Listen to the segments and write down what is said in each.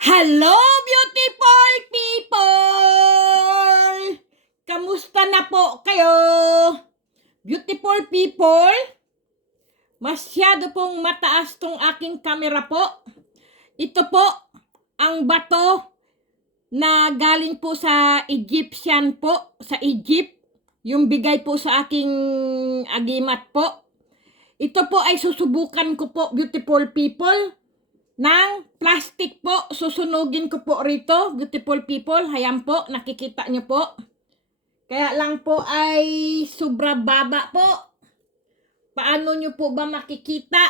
Hello, beautiful people! Kamusta na po kayo? Beautiful people, masyado pong mataas tong aking camera po. Ito po ang bato na galing po sa Egyptian po, sa Egypt. Yung bigay po sa aking agimat po. Ito po ay susubukan ko po, beautiful people, ng plastic po. Susunugin ko po rito, beautiful people. Ayan po, nakikita nyo po. Kaya lang po ay sobra baba po. Paano nyo po ba makikita?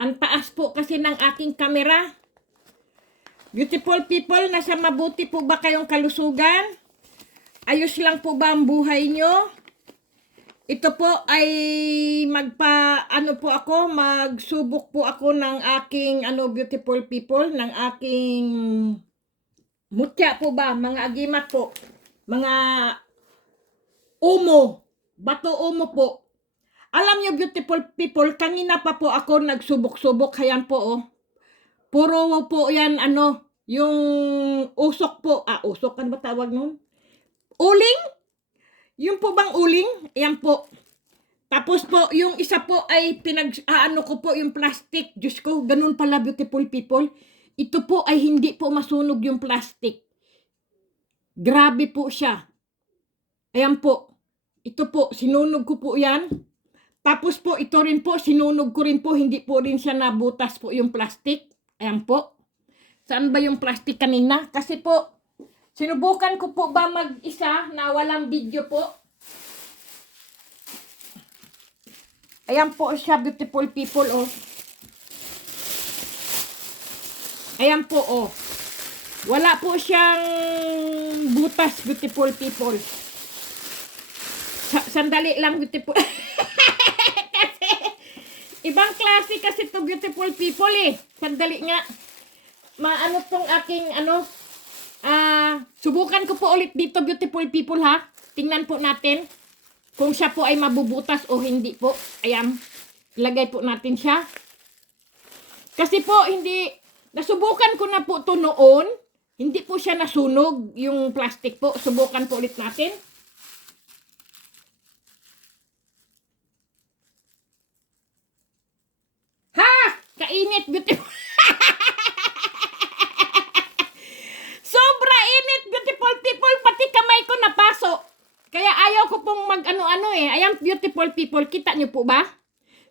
Ang taas po kasi ng aking kamera. Beautiful people, nasa mabuti po ba kayong kalusugan? Ayos lang po ba ang buhay nyo? Ito po ay magsubok po ako ng aking beautiful people, ng aking mutya po ba, mga agimat po, mga umo, bato umo po. Alam niyo beautiful people, kanina pa po ako nagsubok-subok, hayan po oh. Puro po yan yung usok po, usok kan ba tawag nun? Uling? Yung po bang uling? Ayan po. Tapos po, yung isa po ay ko po yung plastic. Diyos ko, ganun pala beautiful people. Ito po ay hindi po masunog yung plastic. Grabe po siya. Ayan po. Ito po, sinunog ko po yan. Tapos po, ito rin po, sinunog ko rin po. Hindi po rin siya nabutas po yung plastic. Ayan po. Saan ba yung plastic kanina? Kasi po, sinubukan ko po ba mag-isa na walang video po. Ayan po siya, beautiful people, oh. Ayan po, oh. Wala po siyang butas, beautiful people. Sandali lang, beautiful. Kasi, ibang klase kasi to beautiful people, eh. Sandali nga. Maano tong aking, subukan ko po ulit dito, beautiful people, ha. Tingnan po natin kung siya po ay mabubutas o hindi po. Ayan, ilagay po natin siya. Kasi po, nasubukan ko na po to noon. Hindi po siya nasunog, yung plastic po. Subukan po ulit natin. Ha! Kainit, beautiful. Sobra init, beautiful people. Pati kamay ko napasok. Kaya ayaw ko pong Ayan, beautiful people. Kita nyo po ba?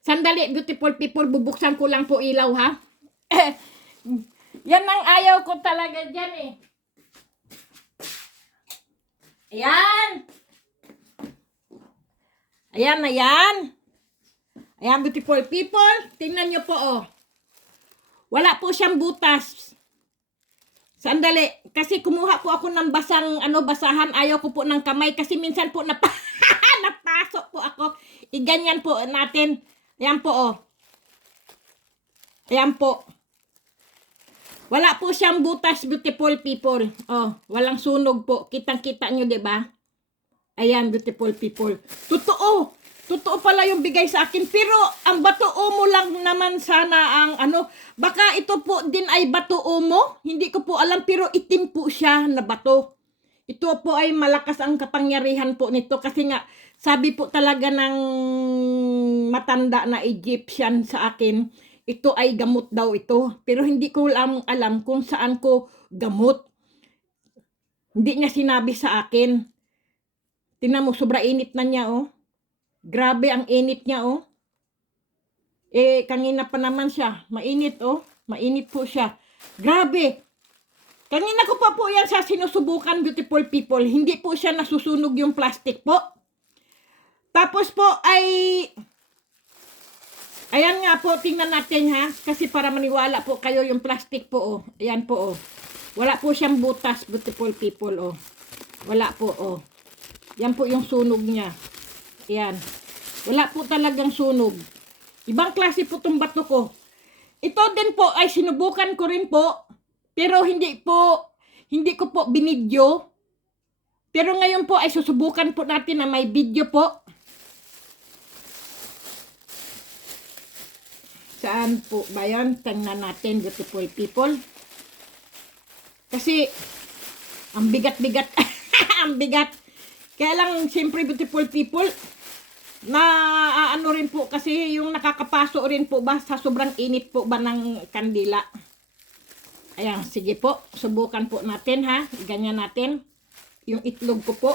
Sandali, beautiful people. Bubuksan ko lang po ilaw, ha? Yan ang ayaw ko talaga dyan, eh. Ayan. Ayan, ayan. Ayan, beautiful people. Tingnan nyo po, oh. Wala po siyang butas. Sandali, kasi kumuha po ako ng basahan. Ayaw ko po ng kamay kasi minsan po napasok po ako. Iganyan po natin. Ayan po, oh. Ayan po. Wala po siyang butas, beautiful people. Oh, walang sunog po. Kitang-kita nyo, 'di ba? Ayan, beautiful people. Totoo. Totoo pala yung bigay sa akin. Pero ang bato umo lang naman sana ang baka ito po din ay bato umo. Hindi ko po alam pero itim po siya na bato. Ito po ay malakas ang kapangyarihan po nito kasi nga sabi po talaga ng matanda na Egyptian sa akin, ito ay gamot daw ito. Pero hindi ko alam kung saan ko gamot. Hindi niya sinabi sa akin. Tingnan mo, sobra init na niya, oh. Grabe ang init niya, oh. Kanina pa naman siya. Mainit, oh. Mainit po siya. Grabe. Kanina ko pa po yan sa sinusubukan, beautiful people. Hindi po siya nasusunog yung plastic po. Tapos po ay... Ayan nga po, tingnan natin, ha. Kasi para maniwala po kayo yung plastic po, oh. Ayan po, oh. Wala po siyang butas, beautiful people, oh. Wala po, oh. Yan po yung sunog niya. Ayan. Wala po talagang sunog. Ibang klase po itong bato ko. Ito din po ay sinubukan ko rin po. Pero hindi ko po binidyo. Pero ngayon po ay susubukan po natin na may video po. Saan po ba yan? Tingnan natin, beautiful people. Kasi, ang bigat-bigat. Ang bigat. Kaya lang, siyempre, beautiful people, na ano rin po kasi yung nakakapaso rin po ba sa sobrang init po ba ng kandila. Ayan, sige po. Subukan po natin ha. Ganyan natin. Yung itlog ko po.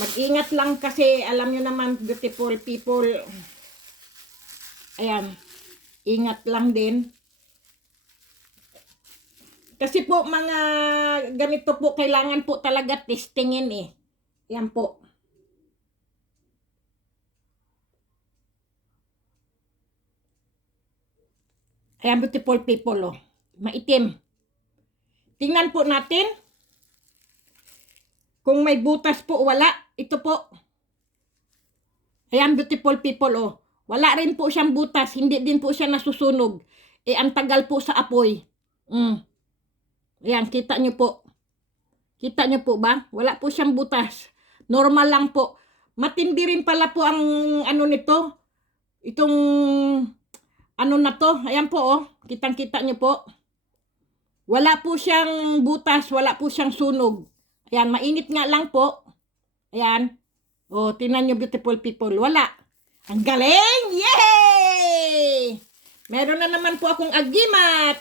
Mag-ingat lang kasi alam nyo naman, beautiful people. Ayan. Ingat lang din. Kasi po mga ganito po kailangan po talaga testingin eh. Ayan po. Ayan, beautiful people oh. Maitim. Tingnan po natin. Kung may butas po, wala. Ito po. Ayan, beautiful people, oh. Wala rin po siyang butas. Hindi din po siya nasusunog. Eh, ang tagal po sa apoy. Ayan, kita nyo po. Kita nyo po ba? Wala po siyang butas. Normal lang po. Matindi rin pala po ang ano nito. Itong ano na to. Ayan po, oh. Kitang-kita nyo po. Wala po siyang butas. Wala po siyang sunog. Ayan, mainit nga lang po. Ayan. O, tingnan nyo beautiful people. Wala. Ang galing! Yay! Meron na naman po akong agimat.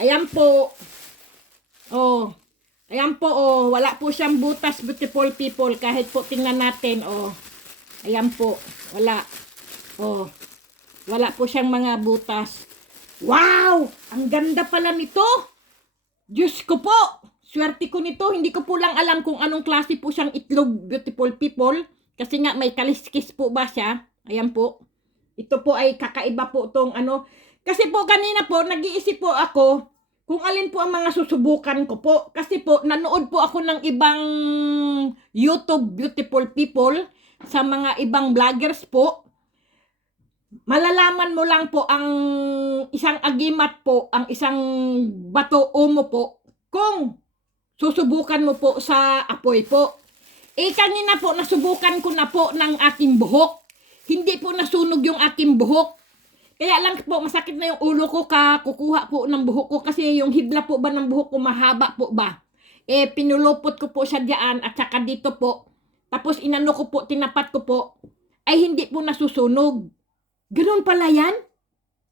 Ayan po. O. Ayan po, o. Wala po siyang butas, beautiful people. Kahit po tingnan natin, o. Ayan po. Wala. O. Wala po siyang mga butas. Wow! Ang ganda pala nito. Diyos ko po. Swerte ko nito, hindi ko po lang alam kung anong klase po siyang itlog, beautiful people. Kasi nga may kaliskis po ba siya. Ayan po. Ito po ay kakaiba po tong ano. Kasi po kanina po, nag-iisip po ako kung alin po ang mga susubukan ko po. Kasi po, nanood po ako ng ibang YouTube beautiful people sa mga ibang vloggers po. Malalaman mo lang po ang isang agimat po, ang isang bato umo po, kung susubukan mo po sa apoy po. Eh kanina po nasubukan ko na po ng aking buhok. Hindi po nasunog yung aking buhok. Kaya lang po masakit na yung ulo ko kukuha po ng buhok ko kasi yung hibla po ba ng buhok ko mahaba po ba. Eh pinulupot ko po siya diyan at saka dito po. Tapos inano ko po, tinapat ko po. Ay hindi po nasusunog. Ganun pala yan?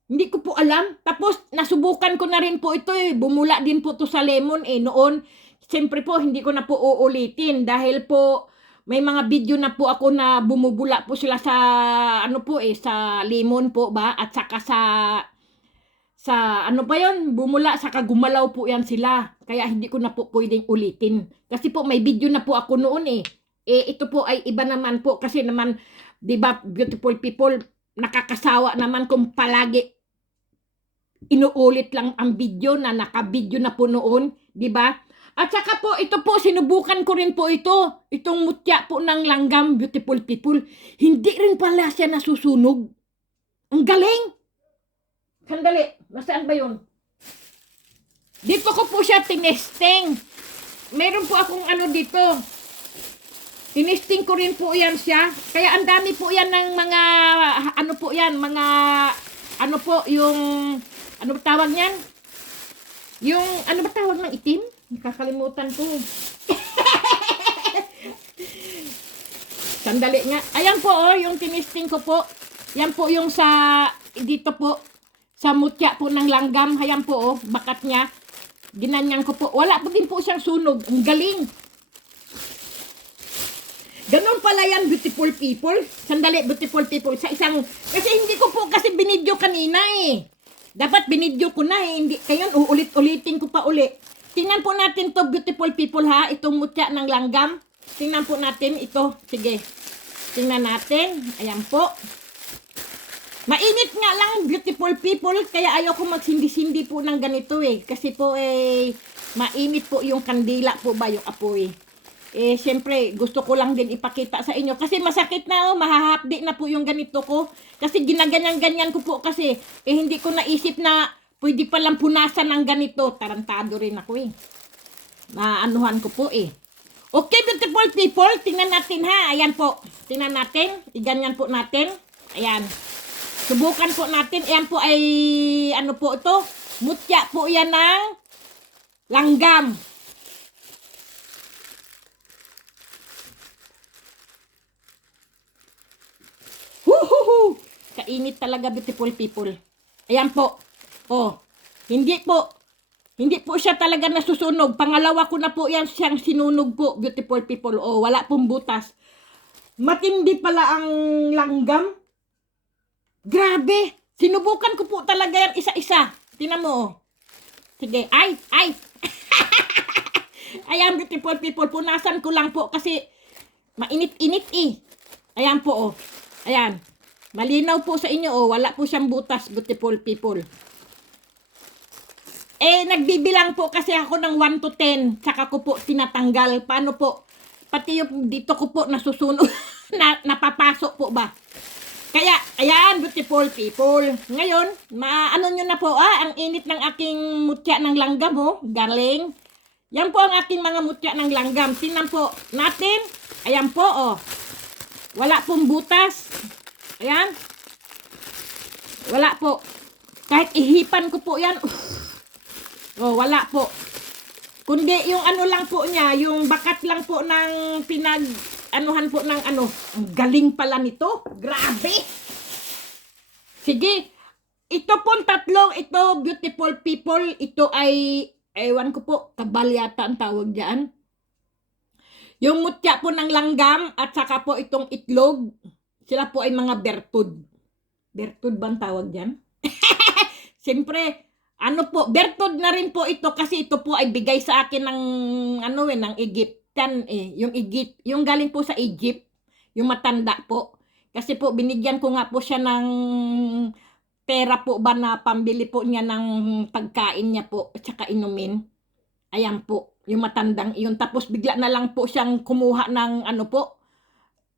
Hindi ko po alam. Tapos nasubukan ko na rin po ito eh. Bumula din po to sa lemon eh noon. Siyempre po, hindi ko na po uulitin dahil po may mga video na po ako na bumubula po sila sa ano po eh, sa lemon po ba at saka sa ano pa yon, bumula saka gumalaw po yan sila. Kaya hindi ko na po pwedeng ulitin. Kasi po may video na po ako noon eh. Eh ito po ay iba naman po kasi naman 'di ba beautiful people, nakakasawa naman kung palagi inuulit lang ang video na naka-video na po noon, 'di ba? At saka po, ito po, sinubukan ko rin po ito. Itong mutya po ng langgam, beautiful people. Hindi rin pala siya nasusunog. Ang galing! Sandali, masaan ba yun? Dito ko po siya tinesting. Meron po akong ano dito. Tinesting ko rin po yan siya. Kaya ang dami po yan ng mga, ano po yan, mga, ano po, yung, ano ba tawag yan? Yung, ano ba tawag ng itim? Nakakalimutan ko. Sandali nga. Ayan po, oh, yung tinisting ko po. Yan po yung sa, dito po, sa mutya po ng langgam. Ayan po, oh, bakat niya. Ginanyan ko po. Wala po din po siyang sunog. Ang galing. Ganon pala yan, beautiful people. Sandali, beautiful people. Sa isang, kasi hindi ko po kasi binidyo kanina eh. Dapat binidyo ko na eh. Hindi, kaya uulit-ulitin ko pa uli. Tingnan po natin to beautiful people ha. Itong mutya ng langgam. Tingnan po natin ito. Sige. Tingnan natin. Ayan po. Mainit nga lang beautiful people. Kaya ayaw ko magsindi-sindi po ng ganito eh. Kasi po eh mainit po yung kandila po ba yung apoy. Eh syempre gusto ko lang din ipakita sa inyo. Kasi masakit na oh. Mahahapdi na po yung ganito ko. Kasi ginaganyan-ganyan ko po kasi. Eh hindi ko naisip na pwede palang punasan ng ganito. Tarantado rin ako eh. Naanuhan ko po eh. Okay, beautiful people. Tingnan natin ha. Ayan po. Tingnan natin. Iganyan po natin. Ayan. Subukan po natin. Yan po ay, ano po ito? Mutya po yan ng langgam. Huhuhu! Kainit talaga, beautiful people. Ayan po. Oh, hindi po siya talaga nasusunog. Pangalawa ko na po yan siyang sinunog po, beautiful people. Oh, wala pong butas. Matindi pala ang langgam. Grabe. Sinubukan ko po talaga yan isa-isa. Tingnan mo. Oh. Sige. Ay. Ayan, beautiful people. Punasan ko lang po kasi mainit-init eh. Ayan po, oh. Ayan. Malinaw po sa inyo, oh. Wala po siyang butas, beautiful people. Nagbibilang po kasi ako ng 1 to 10. Tsaka ko po tinatanggal. Paano po? Pati yung dito ko po nasusunog. Napapasok po ba? Kaya, ayan, beautiful people. Ngayon, ano nyo na po, ang init ng aking mutya ng langgam, oh. Galing. Yan po ang aking mga mutya ng langgam. Tingnan po natin. Ayan po, oh. Wala pong butas. Ayan. Wala po. Kahit ihipan ko po yan. Oh, wala po. Kundi yung ano lang po niya, yung bakat lang po ng anuhan po ng ano. Ang galing pala nito. Grabe. Sige. Ito pong tatlong, ito, beautiful people, ito ay, ewan ko po, kabal yata ang tawag dyan. Yung mutya po ng langgam at saka po itong itlog, sila po ay mga bertud. Bertud ba ang tawag dyan? Siyempre, ano po, bertud na rin po ito kasi ito po ay bigay sa akin ng, ng Egyptian yung galing po sa Egypt, yung matanda po. Kasi po, binigyan ko nga po siya ng pera po ba na pambili po niya ng pagkain niya po at saka inumin. Ayan po, yung matandang iyon. Tapos bigla na lang po siyang kumuha ng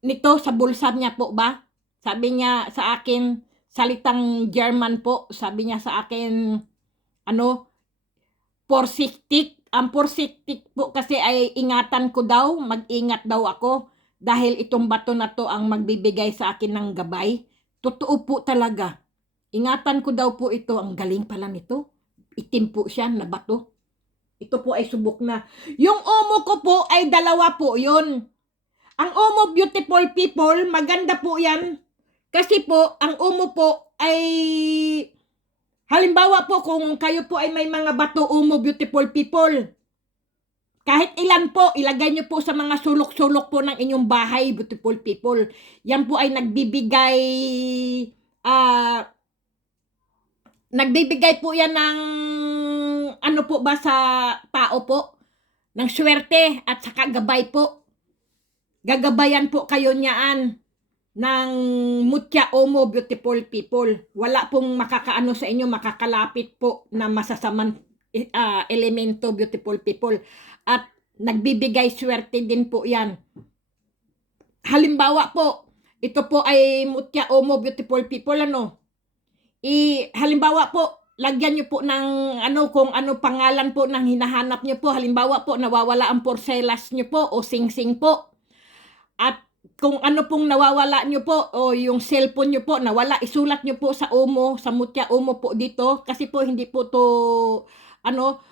nito sa bulsa niya po ba? Sabi niya sa akin, salitang German po, sabi niya sa akin, porsiktik. Ang porsiktik po kasi ay ingatan ko daw, mag-ingat daw ako dahil itong bato na to ang magbibigay sa akin ng gabay. Totoo po talaga. Ingatan ko daw po ito. Ang galing pala nito. Itim po siya na bato. Ito po ay subok na. Yung omo ko po ay 2 po yun. Ang omo, beautiful people, maganda po yan. Kasi po, ang omo po ay, halimbawa po kung kayo po ay may mga bato omo, beautiful people, kahit ilan po, ilagay nyo po sa mga sulok-sulok po ng inyong bahay, beautiful people. Yan po ay nagbibigay po yan ng po ba sa tao po, ng swerte at saka gabay po. Gagabayan po kayo niyaan ng mutya omo, beautiful people. Wala pong makakaano sa inyo, makakalapit po na masasamang elemento, beautiful people. At nagbibigay swerte din po yan. Halimbawa po, ito po ay mutya omo, beautiful people, halimbawa po, lagyan nyo po ng kung ano pangalan po ng hinahanap nyo po. Halimbawa po, nawawala ang porcelas nyo po o sing-sing po. At kung ano pong nawawala nyo po o yung cellphone nyo po nawala, isulat nyo po sa omo, sa mutya omo po dito. Kasi po hindi po to,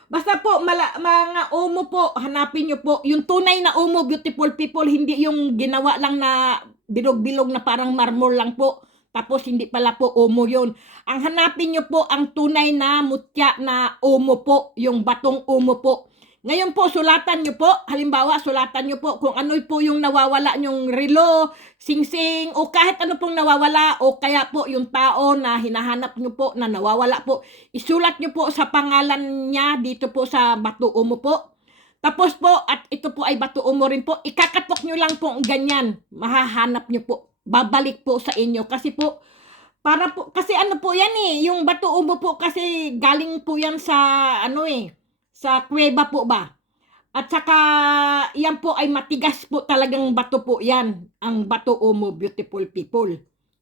basta po mga omo po, hanapin nyo po. Yung tunay na omo, beautiful people, hindi yung ginawa lang na bilog-bilog na parang marmol lang po. Tapos hindi pala po omo yun. Ang hanapin nyo po ang tunay na mutya na omo po, yung batong omo po. Ngayon po, sulatan nyo po, halimbawa, sulatan nyo po kung ano po yung nawawala nyong relo, singsing, o kahit ano pong nawawala, o kaya po yung tao na hinahanap nyo po na nawawala po. Isulat nyo po sa pangalan niya dito po sa bato umo po. Tapos po, at ito po ay bato umo rin po, ikakatok nyo lang po ganyan, mahahanap nyo po. Babalik po sa inyo kasi po, kasi po yan yung bato umo po kasi galing po yan sa sa kuweba po ba? At saka, yan po ay matigas po talagang bato po yan. Ang bato umo, beautiful people.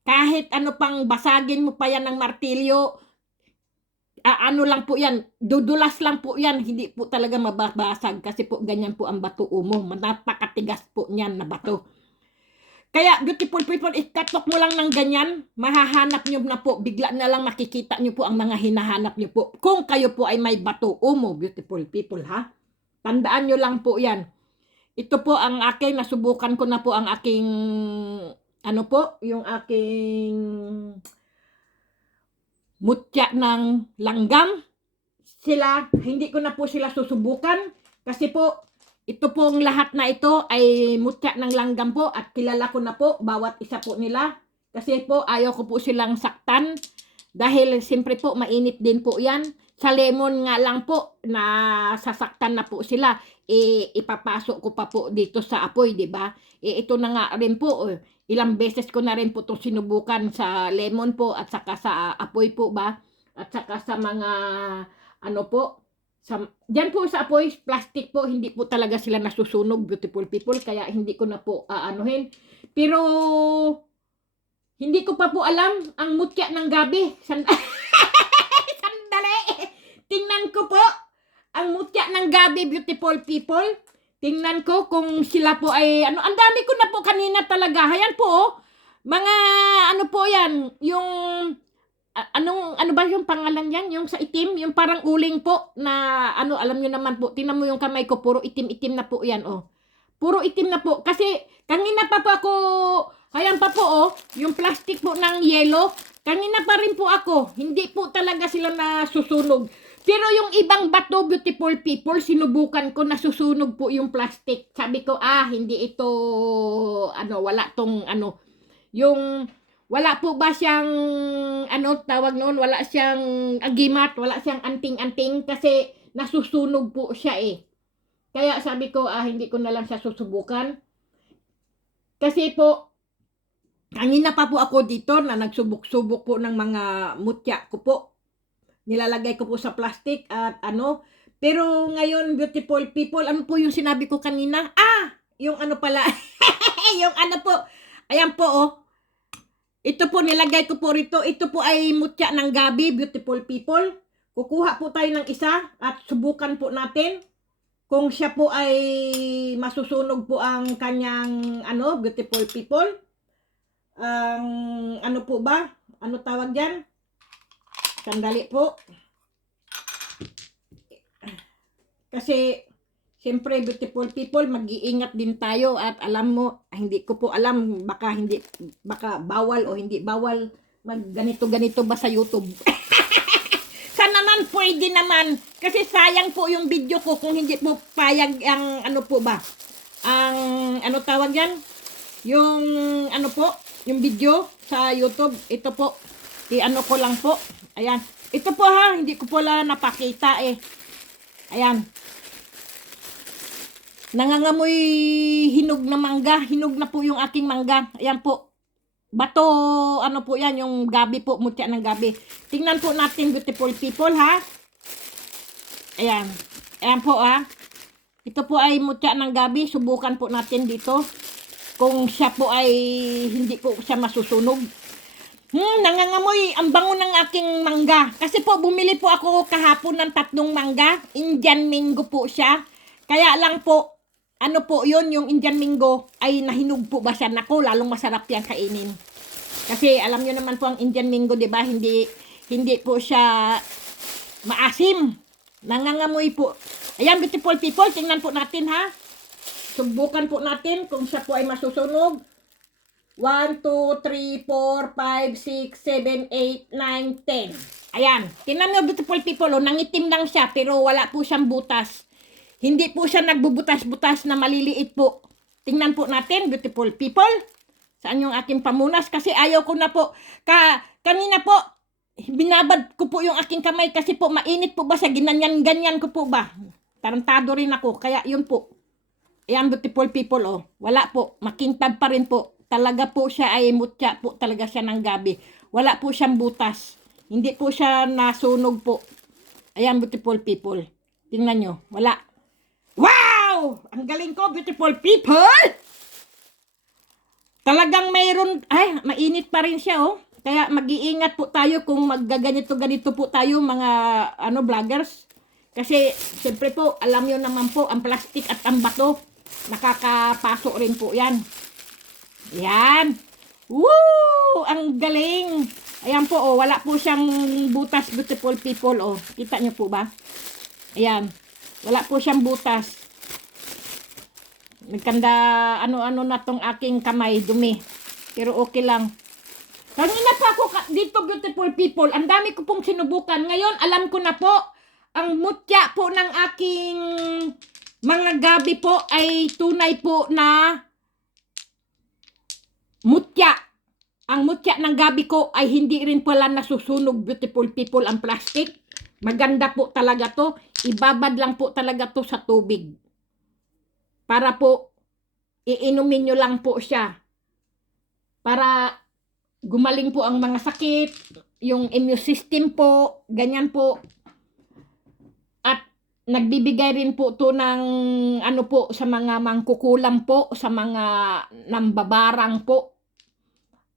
Kahit pang basagin mo pa yan ng martilyo, lang po yan, dudulas lang po yan, hindi po talaga mababasag kasi po ganyan po ang bato umo. Napakatigas po niyan na bato. Kaya beautiful people, ikatok mo lang ng ganyan, mahahanap nyo na po, bigla na lang makikita nyo po ang mga hinahanap nyo po. Kung kayo po ay may bato umo, beautiful people ha. Tandaan nyo lang po yan. Ito po ang aking, nasubukan ko na po ang aking, ano po, yung aking mutya ng langgam. Sila, hindi ko na po sila susubukan kasi po, ito pong lahat na ito ay mutya ng langgam po at kilala ko na po bawat isa po nila. Kasi po ayaw ko po silang saktan dahil siyempre po mainit din po yan. Sa lemon nga lang po na sasaktan na po sila. Ipapasok ko pa po dito sa apoy, di ba? Ito na nga rin po. Ilang beses ko na rin po itong sinubukan sa lemon po at saka sa apoy po ba? At saka sa mga ano po, diyan po sa apoy, plastic po, hindi po talaga sila nasusunog, beautiful people, kaya hindi ko na po aanuhin. Pero, hindi ko pa po alam ang mutya ng gabi. Sandali! Tingnan ko po ang mutya ng gabi, beautiful people. Tingnan ko kung sila po ay, ano, ang dami ko na po kanina talaga. Ayan po, oh. Mga, ano po yan, yung ano ba yung pangalan yan? Yung sa itim, yung parang uling po na ano, alam nyo naman po, tingnan mo yung kamay ko, puro itim-itim na po yan, oh. Puro itim na po. Kasi kanina pa po ako, ayan pa po, oh, yung plastic po ng yelo, kanina pa rin po ako. Hindi po talaga sila nasusunog. Pero yung ibang bato, beautiful people, sinubukan ko, nasusunog po yung plastic. Sabi ko, hindi ito, ano, wala tong, ano, yung wala po ba siyang, ano tawag noon, wala siyang agimat, wala siyang anting-anting kasi nasusunog po siya eh. Kaya sabi ko, hindi ko na lang siya susubukan. Kasi po, kanina pa po ako dito na nagsubok-subok po ng mga mutya ko po. Nilalagay ko po sa plastic at ano. Pero ngayon, beautiful people, ano po yung sinabi ko kanina? Yung ano pala, yung ano po, ayan po oh. Ito po, nilagay ko po rito. Ito po ay mutya ng gabi, beautiful people. Kukuha po tayo ng isa at subukan po natin kung siya po ay masusunog po ang kanyang, ano, beautiful people. Ano po ba? Ano tawag dyan? Sandali po. Kasi, siyempre, beautiful people, mag-iingat din tayo at alam mo, hindi ko po alam, baka bawal o hindi bawal mag ganito-ganito ba sa YouTube. Sana naman, pwede naman, kasi sayang po yung video ko kung hindi po payag ang ano po ba, ang ano tawag yan, yung ano po, yung video sa YouTube, ito po, i-ano ko lang po, ayan, ito po ha, hindi ko po lang napakita eh, ayan. Nangangamoy hinog na mangga. Hinog na po yung aking mangga. Ayan po. Bato, ano po yan, yung gabi po, mutya ng gabi. Tingnan po natin, beautiful people, ha? Ayan. Ayan po, ha? Ito po ay mutya ng gabi. Subukan po natin dito. Kung siya po ay hindi po siya masusunog. Nangangamoy ang bango ng aking mangga. Kasi po, bumili po ako kahapon ng 3 mangga. Indian mango po siya. Kaya lang po, ano po yun, yung Indian mango ay nahinog po ba siya? Nako, lalong masarap yan kainin. Kasi alam nyo naman po ang Indian mango, di ba? Hindi po siya maasim. Nangangamoy po. Ayan, beautiful people, tingnan po natin ha. Subukan po natin kung siya po ay masusunog. 1, 2, 3, 4, 5, 6, 7, 8, 9, 10. Ayan, tingnan nyo beautiful people, oh, nangitim lang siya pero wala po siyang butas. Hindi po siya nagbubutas-butas na maliliit po. Tingnan po natin, beautiful people. Saan yung aking pamunas? Kasi ayaw ko na po. Kanina po, binabad ko po yung aking kamay kasi po mainit po ba sa ginanyan-ganyan ko po ba? Tarantado rin ako. Kaya yun po. Ayan, beautiful people, oh. Wala po. Makintab pa rin po. Talaga po siya ay mutya po. Talaga siya ng gabi. Wala po siyang butas. Hindi po siya nasunog po. Ayan, beautiful people. Tingnan nyo. Wala. Wow! Ang galing ko, beautiful people! Talagang mayroon, mainit pa rin siya, oh. Kaya mag-iingat po tayo kung maggaganito-ganito po tayo, mga, vloggers. Kasi, siyempre po, alam nyo naman po, ang plastic at ang bato, nakakapaso rin po yan. Yan. Woo! Ang galing. Ayan po, oh, wala po siyang butas, beautiful people, oh. Kita niyo po ba? Ayan. Wala po siyang butas. Nagkanda, ano-ano na tong aking kamay, dumi. Pero okay lang. Kanina pa ako dito, beautiful people. Ang dami ko pong sinubukan. Ngayon, alam ko na po, ang mutya po ng aking mga gabi po ay tunay po na mutya. Ang mutya ng gabi ko ay hindi rin pala nasusunog, beautiful people, ang plastic. Maganda po talaga to. Ibabad lang po talaga to sa tubig. Para po, iinumin nyo lang po siya. Para gumaling po ang mga sakit, yung immune system po, ganyan po. At nagbibigay rin po to ng ano po sa mga mangkukulam po, sa mga nambabarang po.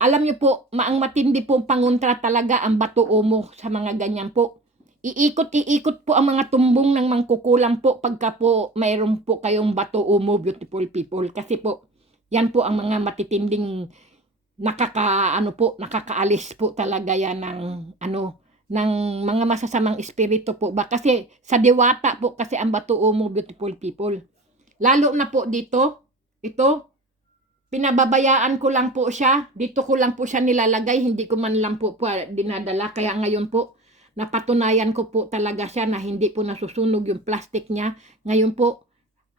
Alam niyo po, ang matindi po pangontra talaga ang bato umo sa mga ganyan po. Iikot po ang mga tumbong ng mangkukulam po pagka po mayroon po kayong bato umo, beautiful people. Kasi po, yan po ang mga matitinding nakakaalis po talaga yan ng mga masasamang espiritu po ba. Kasi sa diwata po kasi ang bato umo, beautiful people. Lalo na po dito, ito, pinababayaan ko lang po siya. Dito ko lang po siya nilalagay. Hindi ko man lang po dinadala. Kaya ngayon po, napatunayan ko po talaga siya na hindi po nasusunog yung plastic niya. Ngayon po,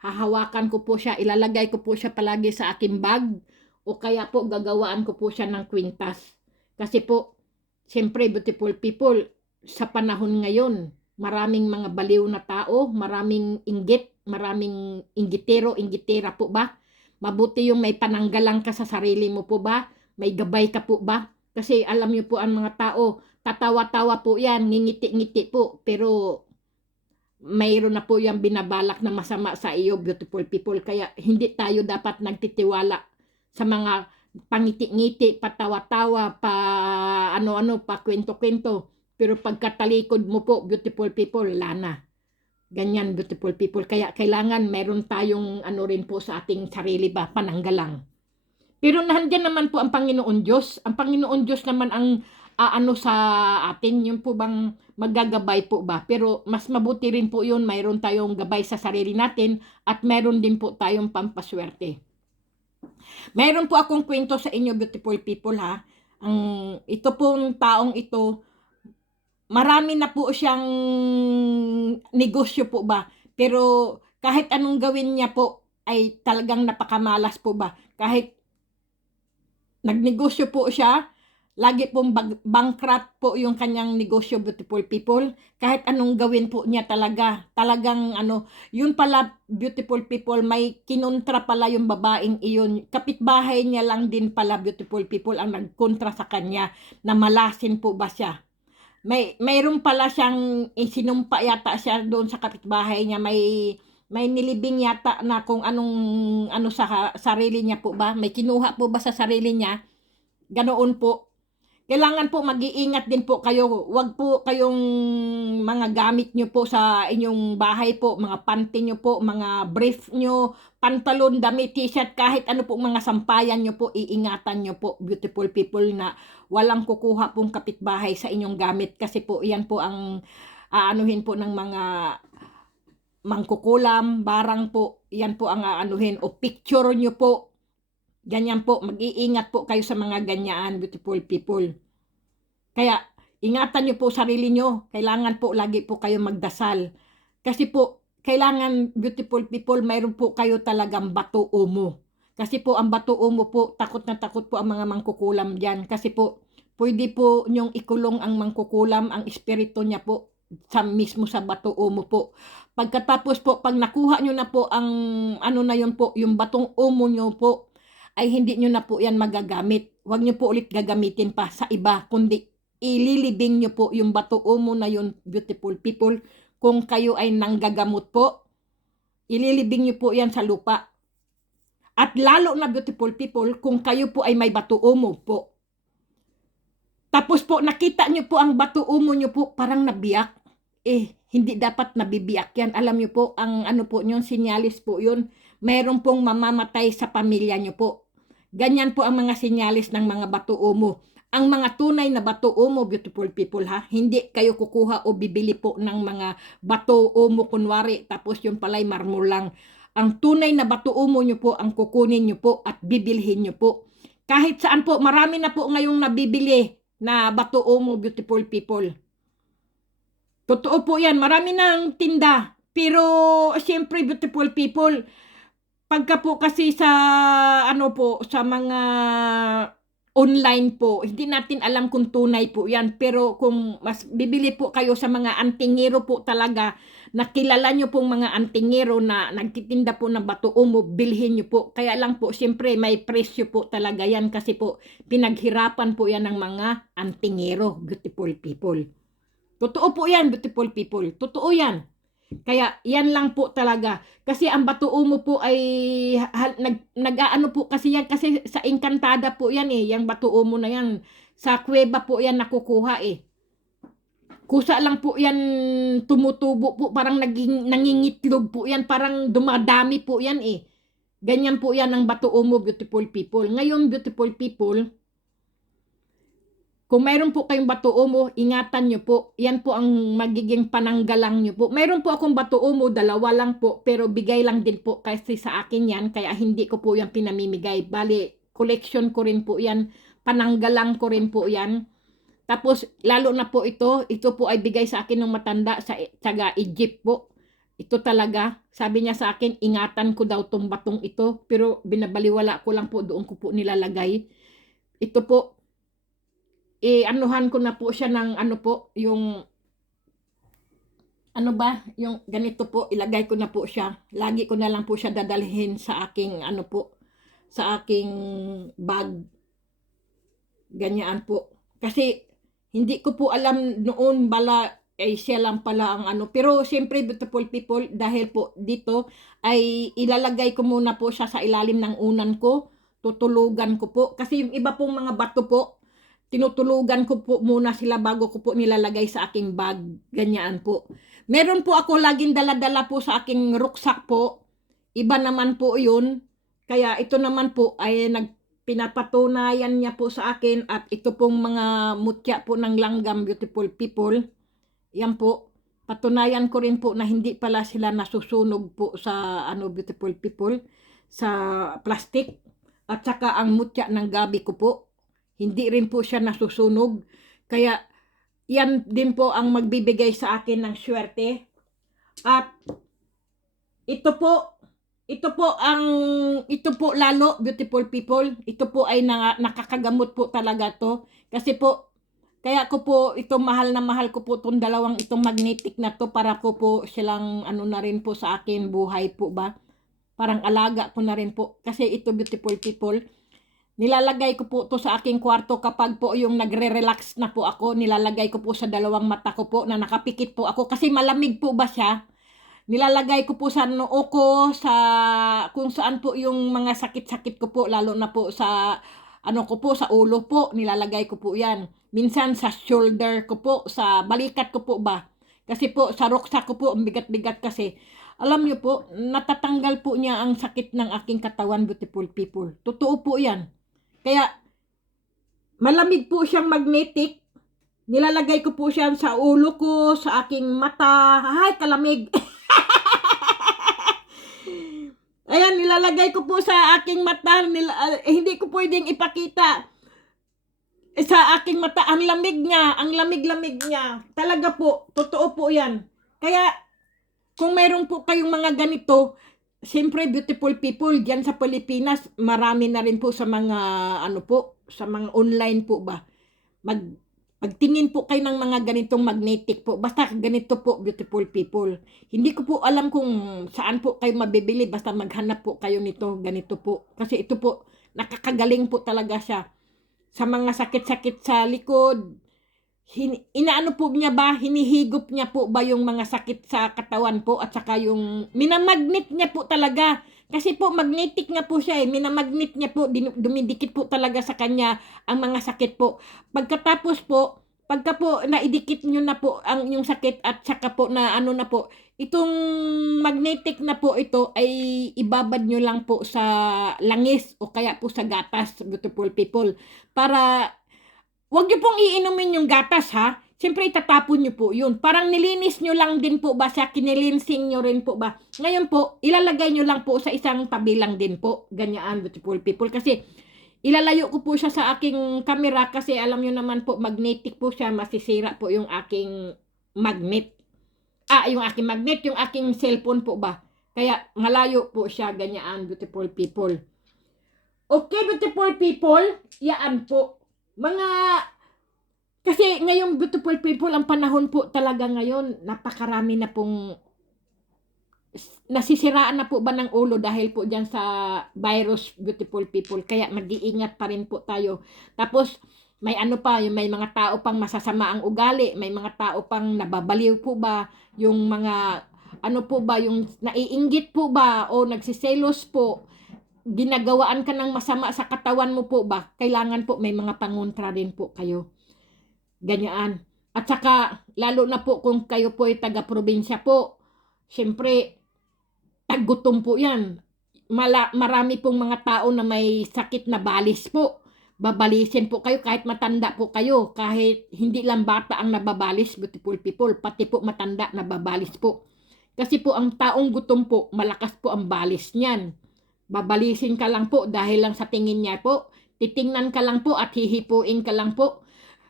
hahawakan ko po siya. Ilalagay ko po siya palagi sa aking bag. O kaya po, gagawaan ko po siya ng kwintas. Kasi po, siyempre, beautiful people, sa panahon ngayon, maraming mga baliw na tao, maraming inggit, maraming inggitero, inggitera po ba? Mabuti yung may pananggalang ka sa sarili mo po ba? May gabay ka po ba? Kasi alam niyo po ang mga tao, tatawa-tawa po yan, ngingiti-ngiti po. Pero mayroon na po yung binabalak na masama sa iyo, beautiful people. Kaya hindi tayo dapat nagtitiwala sa mga pangiti-ngiti, patawa-tawa, pa ano-ano, pa kwento-kwento. Pero pagkatalikod mo po, beautiful people, lana. Ganyan, beautiful people. Kaya kailangan meron tayong ano rin po sa ating sarili ba, pananggalang. Pero nandiyan naman po ang Panginoon Diyos. Ang Panginoon Diyos naman ang ano sa atin, yung po bang maggagabay po ba. Pero mas mabuti rin po yun, mayroon tayong gabay sa sarili natin at meron din po tayong pampaswerte. Mayroon po akong kwento sa inyo, beautiful people ha. Ito pong taong ito, marami na po siyang negosyo po ba. Pero kahit anong gawin niya po ay talagang napakamalas po ba. Kahit nagnegosyo po siya, lagi pong bankrupt po yung kanyang negosyo, beautiful people. Kahit anong gawin po niya talagang yun pala, beautiful people, may kinontra pala yung babaeng iyon. Kapitbahay niya lang din pala, beautiful people, ang nagkontra sa kanya na malasin po ba siya. Mayroon pala siyang sinumpa yata siya doon sa kapitbahay niya, may nilibing yata na kung ano sa sarili niya po ba, may kinuha po ba sa sarili niya, ganoon po. Kailangan po mag-iingat din po kayo. Huwag po kayong mga gamit nyo po sa inyong bahay po, mga panty nyo po, mga brief nyo, pantalon, damit, t-shirt, kahit ano po mga sampayan nyo po, iingatan nyo po, beautiful people, na walang kukuha pong kapitbahay sa inyong gamit. Kasi po, yan po ang aanuhin po ng mga mangkukulam, barang po, yan po ang aanuhin, o picture nyo po. Ganyan po, mag-iingat po kayo sa mga ganyan, beautiful people. Kaya, ingatan nyo po sarili nyo. Kailangan po lagi po kayo magdasal. Kasi po, kailangan, beautiful people, mayroon po kayo talagang bato umo. Kasi po, ang bato umo po, takot na takot po ang mga mangkukulam dyan. Kasi po, pwede po nyong ikulong ang mangkukulam, ang espiritu niya po, mismo sa bato umo po. Pagkatapos po, pag nakuha nyo na po ang, na yun po, yung batong umo nyo po, ay hindi nyo na po yan magagamit. Huwag nyo po ulit gagamitin pa sa iba, kundi ililibing nyo po yung bato umo na yun, beautiful people. Kung kayo ay nanggagamot po, ililibing nyo po yan sa lupa. At lalo na, beautiful people, kung kayo po ay may bato umo po. Tapos po, nakita nyo po ang bato umo nyo po, parang nabiyak. Hindi dapat nabibiyak yan. Alam nyo po, ang po nyo, sinyalis po yun. Meron pong mamamatay sa pamilya nyo po. Ganyan po ang mga sinyalis ng mga bato umo. Ang mga tunay na bato umo, beautiful people ha, hindi kayo kukuha o bibili po ng mga bato umo kunwari, tapos yung palay marmol lang. Ang tunay na bato umo nyo po, ang kukunin nyo po at bibilhin nyo po. Kahit saan po, marami na po ngayong nabibili na bato umo, beautiful people. Totoo po yan, marami ng tinda. Pero, siyempre, beautiful people, pagka po kasi sa, ano po, sa mga online po, hindi natin alam kung tunay po yan. Pero kung mas bibili po kayo sa mga antingero po talaga, nakilala nyo pong mga antingero na nagtitinda po ng bato umo, bilhin nyo po. Kaya lang po, siyempre may presyo po talaga yan kasi po pinaghirapan po yan ng mga antingero, beautiful people. Totoo po yan, beautiful people. Totoo yan. Kaya yan lang po talaga. Kasi ang bato umo po ay nag-aano po kasi yan. Kasi sa Encantada po yan eh. Yung bato umo na yan. Sa kuweba po yan nakukuha eh. Kusa lang po yan tumutubo po. Parang nangingitlog po yan. Parang dumadami po yan eh. Ganyan po yan ang bato umo, beautiful people. Ngayon, beautiful people, kung mayroon po kayong bato umo, ingatan nyo po. Yan po ang magiging pananggalang nyo po. Mayroon po akong bato umo, 2 lang po. Pero bigay lang din po kasi sa akin yan. Kaya hindi ko po yan pinamimigay. Bali, collection ko rin po yan. Pananggalang ko rin po yan. Tapos, lalo na po ito po ay bigay sa akin ng matanda sa taga Egypt po. Ito talaga, sabi niya sa akin, ingatan ko daw tong batong ito. Pero binabaliwala ko lang po, doon ko po nilalagay. Ito po, anuhan ko na po siya ng ano po, yung ano ba, yung ganito po, ilagay ko na po siya. Lagi ko na lang po siya dadalhin sa aking ano po, sa aking bag. Ganyan po. Kasi hindi ko po alam noon bala ay siya lang pala ang ano. Pero siyempre, beautiful people, dahil po dito ay ilalagay ko muna po siya sa ilalim ng unan ko. Tutulugan ko po. Kasi yung iba pong mga bato po, tinutulugan ko po muna sila bago ko po nilalagay sa aking bag. Ganyan po. Meron po ako laging dala-dala po sa aking rucksack po. Iba naman po yun. Kaya ito naman po ay pinapatunayan niya po sa akin at ito pong mga mutya po ng langgam, beautiful people. Yan po. Patunayan ko rin po na hindi pala sila nasusunog po sa ano, beautiful people, sa plastic. At saka ang mutya ng gabi ko po, hindi rin po siya nasusunog. Kaya yan din po ang magbibigay sa akin ng swerte. At ito po lalo, beautiful people, ito po ay nakakagamot po talaga to. Kasi po, kaya ko po ito mahal ko po itong dalawang itong magnetic na to para ko po silang ano na rin po sa akin buhay po ba. Parang alaga ko na rin po. Kasi ito, beautiful people, nilalagay ko po to sa aking kwarto kapag po yung nagre-relax na po ako. Nilalagay ko po sa 2 mata ko po na nakapikit po ako kasi malamig po ba siya. Nilalagay ko po sa noo ko, sa kung saan po yung mga sakit-sakit ko po, lalo na po sa ano ko po, sa ulo po, nilalagay ko po yan. Minsan sa shoulder ko po, sa balikat ko po ba. Kasi po sa rucksack ko po, ang bigat-bigat kasi. Alam niyo po, natatanggal po niya ang sakit ng aking katawan, beautiful people. Totoo po yan. Kaya, malamig po siyang magnetic. Nilalagay ko po siya sa ulo ko, sa aking mata. Ay, kalamig. Ayan, nilalagay ko po sa aking mata. Hindi ko pwedeng ipakita. Sa aking mata, ang lamig niya, ang lamig-lamig niya. Talaga po, totoo po yan. Kaya, kung mayroon po kayong mga ganito, siyempre, beautiful people, dyan sa Pilipinas, marami na rin po sa mga, ano po, sa mga online po ba. Magtingin po kayo ng mga ganitong magnetic po. Basta ganito po, beautiful people. Hindi ko po alam kung saan po kayo mabibili. Basta maghanap po kayo nito, ganito po. Kasi ito po, nakakagaling po talaga siya. Sa mga sakit-sakit sa likod, inaano po niya ba, hinihigop niya po ba yung mga sakit sa katawan po at saka yung minamagnet niya po talaga. Kasi po magnetic nga po siya eh, minamagnet niya po, dumidikit po talaga sa kanya ang mga sakit po. Pagkatapos po, pagka po naidikit nyo na po ang yung sakit at saka po na ano na po, itong magnetic na po ito ay ibabad nyo lang po sa langis o kaya po sa gatas, beautiful people. Para wag nyo pong iinumin yung gatas ha. Siyempre itatapon nyo po yun. Parang nilinis nyo lang din po ba siya, kinilinsing nyo rin po ba. Ngayon po, ilalagay nyo lang po sa isang tabi lang din po. Ganyan, beautiful people. Kasi ilalayo ko po siya sa aking camera kasi alam nyo naman po, magnetic po siya, masisira po yung aking magnet. Yung aking magnet, yung aking cellphone po ba. Kaya malayo po siya, ganyan, beautiful people. Okay, beautiful people, yaan po. Mga, kasi ngayong beautiful people, ang panahon po talaga ngayon, napakarami na pong nasisiraan na po ba ng ulo dahil po dyan sa virus, beautiful people. Kaya mag-iingat pa rin po tayo. Tapos, may ano pa, may mga tao pang masasama ang ugali, may mga tao pang nababaliw po ba, yung mga, ano po ba, yung naiinggit po ba, o nagsiselos po, ginagawaan ka ng masama sa katawan mo po ba, kailangan po may mga pangontra rin po kayo. Ganyan. At saka, lalo na po kung kayo po ay taga-probinsya po, syempre, taggutom po yan. Marami pong mga tao na may sakit na balis po. Babalisin po kayo kahit matanda po kayo. Kahit hindi lang bata ang nababalis, beautiful people. Pati po matanda nababalis po. Kasi po ang taong gutom po, malakas po ang balis niyan. Babalisin ka lang po dahil lang sa tingin niya po. Titingnan ka lang po at hihipuin ka lang po.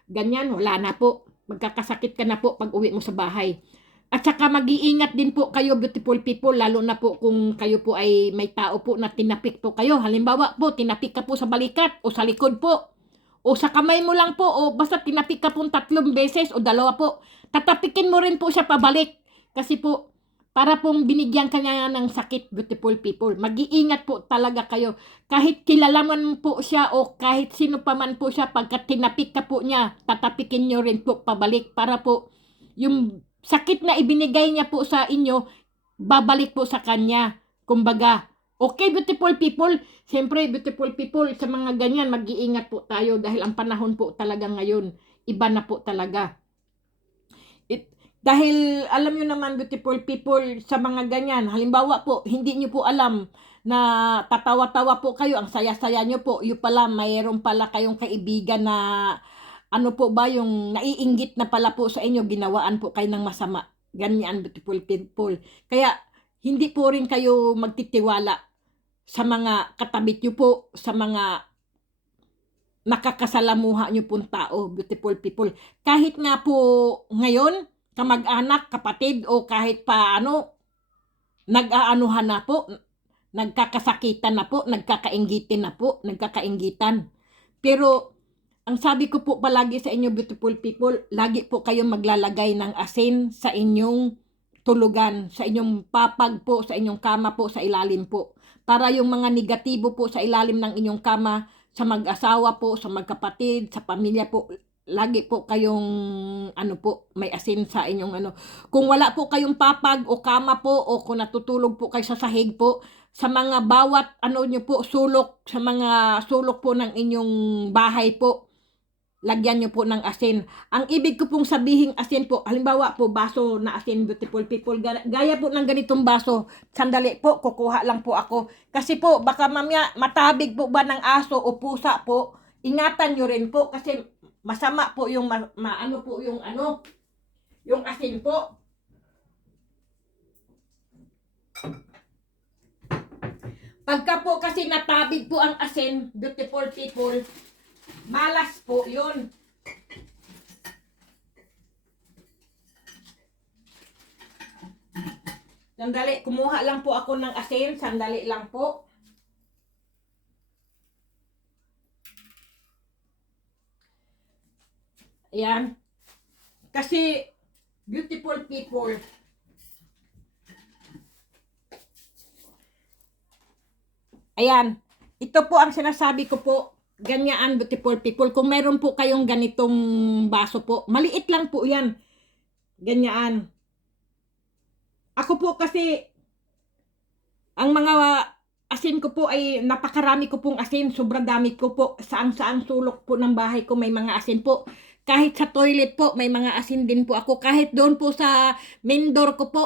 Ganyan, wala na po. Magkakasakit ka na po pag uwi mo sa bahay. At saka mag-iingat din po kayo, beautiful people, lalo na po kung kayo po ay may tao po na tinapik po kayo. Halimbawa po, tinapik ka po sa balikat o sa likod po. O sa kamay mo lang po, o basta tinapik ka po 3 beses o 2 po. Tatapikin mo rin po siya pabalik. Kasi po, para pong binigyan ka niya ng sakit, beautiful people. Mag-iingat po talaga kayo. Kahit kilalaman po siya o kahit sino pa man po siya, pagka tinapik ka po niya, tatapikin nyo rin po pabalik para po yung sakit na ibinigay niya po sa inyo, babalik po sa kanya. Kumbaga, okay, beautiful people, siyempre beautiful people, sa mga ganyan, mag-iingat po tayo dahil ang panahon po talaga ngayon, iba na po talaga. Dahil alam nyo naman, beautiful people, sa mga ganyan, halimbawa po, hindi nyo po alam na tatawa-tawa po kayo, ang saya-saya nyo po, yung pala, mayroon pala kayong kaibigan na ano po ba, yung naiinggit na pala po sa inyo, ginawaan po kayo ng masama. Ganyan, beautiful people. Kaya, hindi po rin kayo magtitiwala sa mga katabit nyo po, sa mga nakakasalamuha nyo pong tao, beautiful people. Kahit nga po ngayon, kamag-anak, kapatid, o kahit pa ano, nag-aanuhan na po, nagkakasakitan na po, nagkakainggitin na po, nagkakainggitan. Pero, ang sabi ko po palagi sa inyo, beautiful people, lagi po kayong maglalagay ng asin sa inyong tulugan, sa inyong papag po, sa inyong kama po, sa ilalim po. Para yung mga negatibo po sa ilalim ng inyong kama, sa mag-asawa po, sa magkapatid, sa pamilya po, lagi po kayong ano po, may asin sa inyong ano. Kung wala po kayong papag o kama po, o kung natutulog po kayo sa sahig po, sa mga bawat ano nyo po, sulok, sa mga sulok po ng inyong bahay po, lagyan nyo po ng asin. Ang ibig ko pong sabihin asin po, halimbawa po, baso na asin, beautiful people, gaya po ng ganitong baso, sandali po, kukuha lang po ako. Kasi po, baka mamaya matabig po ba ng aso o pusa po, ingatan nyo rin po, kasi masama po yung, ano po yung ano, yung asin po. Pagka po kasi natabig po ang asin, beautiful people, malas po yun. Sandali, kumuha lang po ako ng asin. Sandali lang po. Ayan. Kasi, beautiful people, ayan. Ito po ang sinasabi ko po. Ganyan, beautiful people. Kung meron po kayong ganitong baso po, maliit lang po yan. Ganyan. Ako po kasi, ang mga asin ko po ay napakarami ko pong asin. Sobrang dami ko po. Saang-saang sulok po ng bahay ko may mga asin po. Kahit sa toilet po, may mga asin din po ako. Kahit doon po sa main door ko po,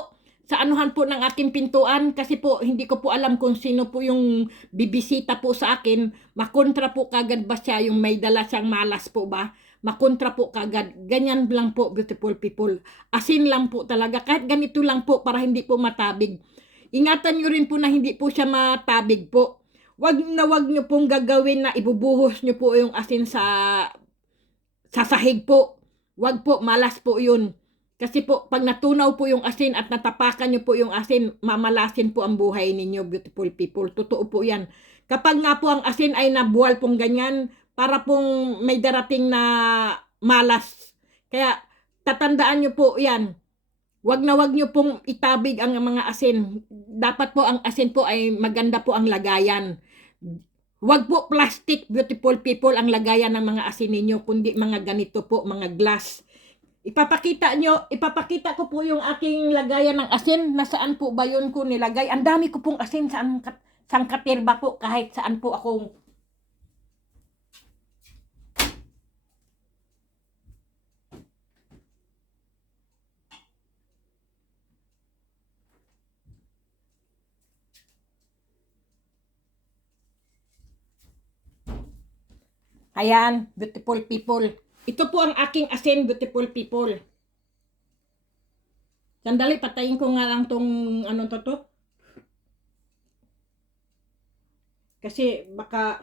sa anuhan po ng aking pintuan, kasi po hindi ko po alam kung sino po yung bibisita po sa akin. Makontra po kagad ba siya, yung may dala siyang malas po ba? Makontra po kagad. Ganyan lang po, beautiful people. Asin lang po talaga. Kahit ganito lang po para hindi po matabig. Ingatan nyo rin po na hindi po siya matabig po. Wag nyo pong gagawin na ibubuhos nyo po yung asin sa sahig po. Wag po, malas po yun. Kasi po, pag natunaw po yung asin at natapakan nyo po yung asin, mamalasin po ang buhay ninyo, beautiful people. Totoo po yan. Kapag nga po ang asin ay nabuwal pong ganyan, para pong may darating na malas. Kaya, tatandaan nyo po yan. Wag nyo pong itabig ang mga asin. Dapat po ang asin po ay maganda po ang lagayan. Wag po plastic, beautiful people, ang lagayan ng mga asin ninyo, kundi mga ganito po, mga glass. Ipapakita ko po yung aking lagayan ng asin. Nasaan po ba yun ko nilagay? Ang dami ko pong asin, saan katirba po, kahit saan po ako. Ayan, beautiful people. Ito po ang aking asin, beautiful people. Sandali, patayin ko nga lang tong ano to. Kasi baka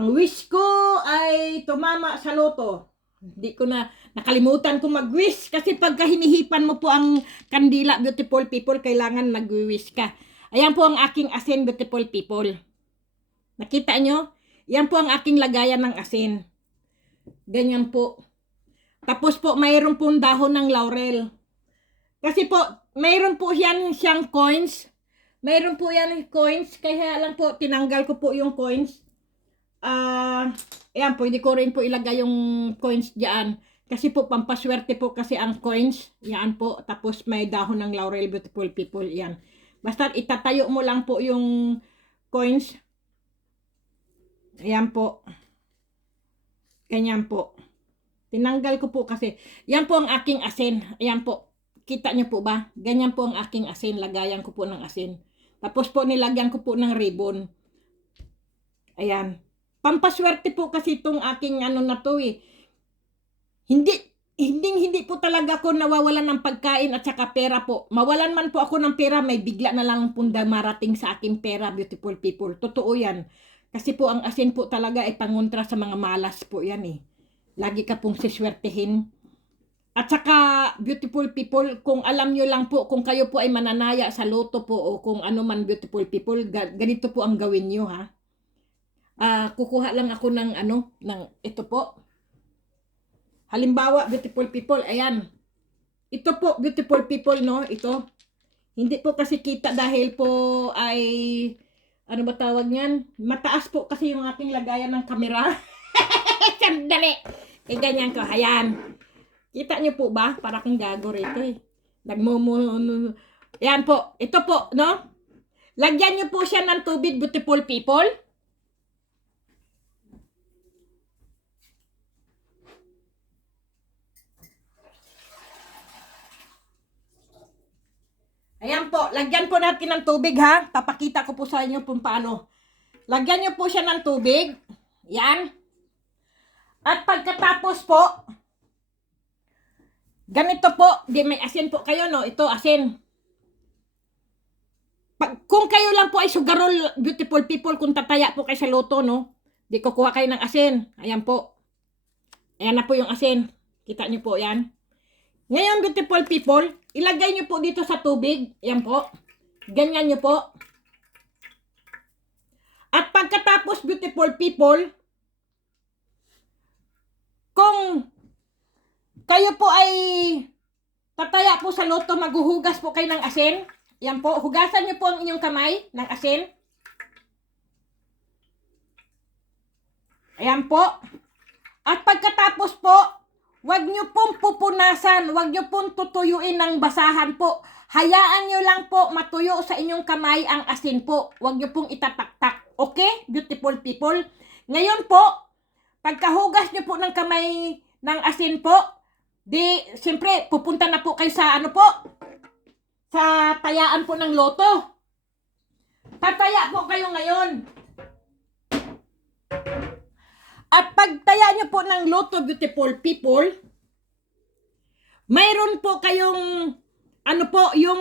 ang wish ko ay tumama sa loto. Hindi ko na nakalimutan ko mag-wish kasi pagka hinihipan mo po ang kandila, beautiful people, kailangan mag-wish ka. Ayan po ang aking asin, beautiful people. Nakita nyo? Yan po ang aking lagayan ng asin. Ganyan po. Tapos po, mayroon pong dahon ng laurel. Kasi po, mayroon po siyang coins. Mayroon po yan coins. Kaya lang po, tinanggal ko po yung coins. Ayan po, hindi ko rin po ilagay yung coins diyan. Kasi po, pampaswerte po kasi ang coins. Yan po. Tapos may dahon ng laurel, beautiful people. Yan. Basta itatayo mo lang po yung coins. Ayan po. Ganyan po. Tinanggal ko po kasi. Yan po ang aking asin. Ayan po. Kita niyo po ba? Ganyan po ang aking asin. Lagayan ko po ng asin. Tapos po nilagyan ko po ng ribbon. Ayan. Pampaswerte po kasi itong aking ano na to eh. Hindi po talaga ako nawawalan ng pagkain at saka pera po. Mawalan man po ako ng pera, may bigla na lang pong marating sa aking pera, beautiful people. Totoo yan. Kasi po ang asin po talaga ay pangontra sa mga malas po yan eh. Lagi ka pong siswertehin. At saka, beautiful people, kung alam nyo lang po, kung kayo po ay mananaya sa loto po o kung ano man, beautiful people, ganito po ang gawin nyo ha. Kukuha lang ako ng ito po. Halimbawa, beautiful people, ayan. Ito po, beautiful people, no? Ito. Hindi po kasi kita dahil po ay ano ba tawag niyan? Mataas po kasi yung aking lagayan ng kamera. Sandali. Ganyan ko. Ayan. Kita niyo po ba? Para kang gago rito eh. Ayan po. Ito po, no? Lagyan niyo po siya ng tubig, beautiful people. Ayan po, lagyan po natin ng tubig ha. Papakita ko po sa inyo kung paano. Lagyan nyo po siya ng tubig. Yan. At pagkatapos po, ganito po, di may asin po kayo, no? Ito, asin. Kung kayo lang po ay sugarol, beautiful people, kung tataya po kayo sa loto, no? Di kukuha kayo ng asin. Ayan po. Ayan na po yung asin. Kita nyo po yan. Ngayon, beautiful people, ilagay nyo po dito sa tubig. Yan po. Ganyan nyo po. At pagkatapos, beautiful people, kung kayo po ay tataya po sa loto, maghuhugas po kayo ng asin. Yan po. Hugasan nyo po ang inyong kamay ng asin. Ayan po. At pagkatapos po, wag nyo pong pupunasan, wag nyo pong tutuyuin ng basahan po. Hayaan nyo lang po matuyo sa inyong kamay ang asin po. Wag nyo pong itataktak. Okay, beautiful people? Ngayon po, Pagkahugas nyo po ng kamay ng asin po, di, siyempre, pupunta na po kayo sa ano po, sa tayaan po ng loto. Tataya po kayo ngayon. At pagtaya nyo po ng loto, beautiful people, mayroon po kayong, ano po, yung,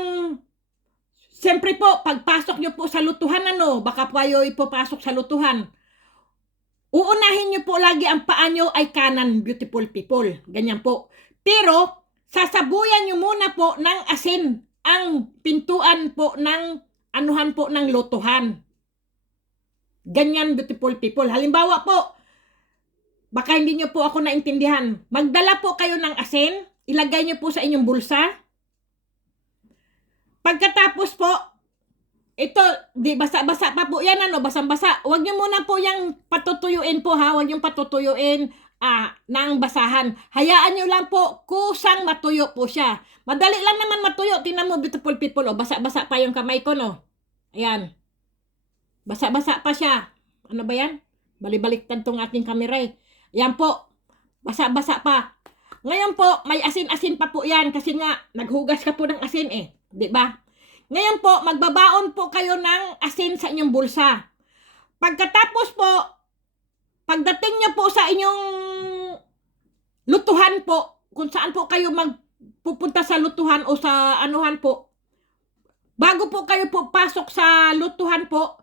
siyempre po, pagpasok nyo po sa lutuhan, ano, baka po kayo ipapasok sa lutuhan. Uunahin nyo po lagi ang paa nyo ay kanan, beautiful people. Ganyan po. Pero, sasabuyan nyo muna po ng asin ang pintuan po ng anuhan po ng lutuhan. Ganyan, beautiful people. Halimbawa po, baka hindi nyo po ako naintindihan. Magdala po kayo ng asin, ilagay nyo po sa inyong bulsa. Pagkatapos po, ito, di basa-basa pa po yan, ano, basang-basa. Huwag nyo muna po yung patutuyuin po, ha. Huwag yung patutuyuin ng basahan. Hayaan nyo lang po, kusang matuyo po siya. Madali lang naman matuyo. Tingnan mo, beautiful people, oh. Basa-basa pa yung kamay ko, no. Ayan. Basa-basa pa siya. Ano ba yan? Balibaliktad tong ating kamera, eh. Ayan po. Basa-basa pa. Ngayon po, may asin-asin pa po yan kasi nga, naghugas ka po ng asin, eh. Di ba? Ngayon po, magbabaon po kayo ng asin sa inyong bulsa. Pagkatapos po, pagdating nyo po sa inyong lutuhan po, kung saan po kayo magpupunta sa lutuhan o sa anuhan po, bago po kayo po pasok sa lutuhan po,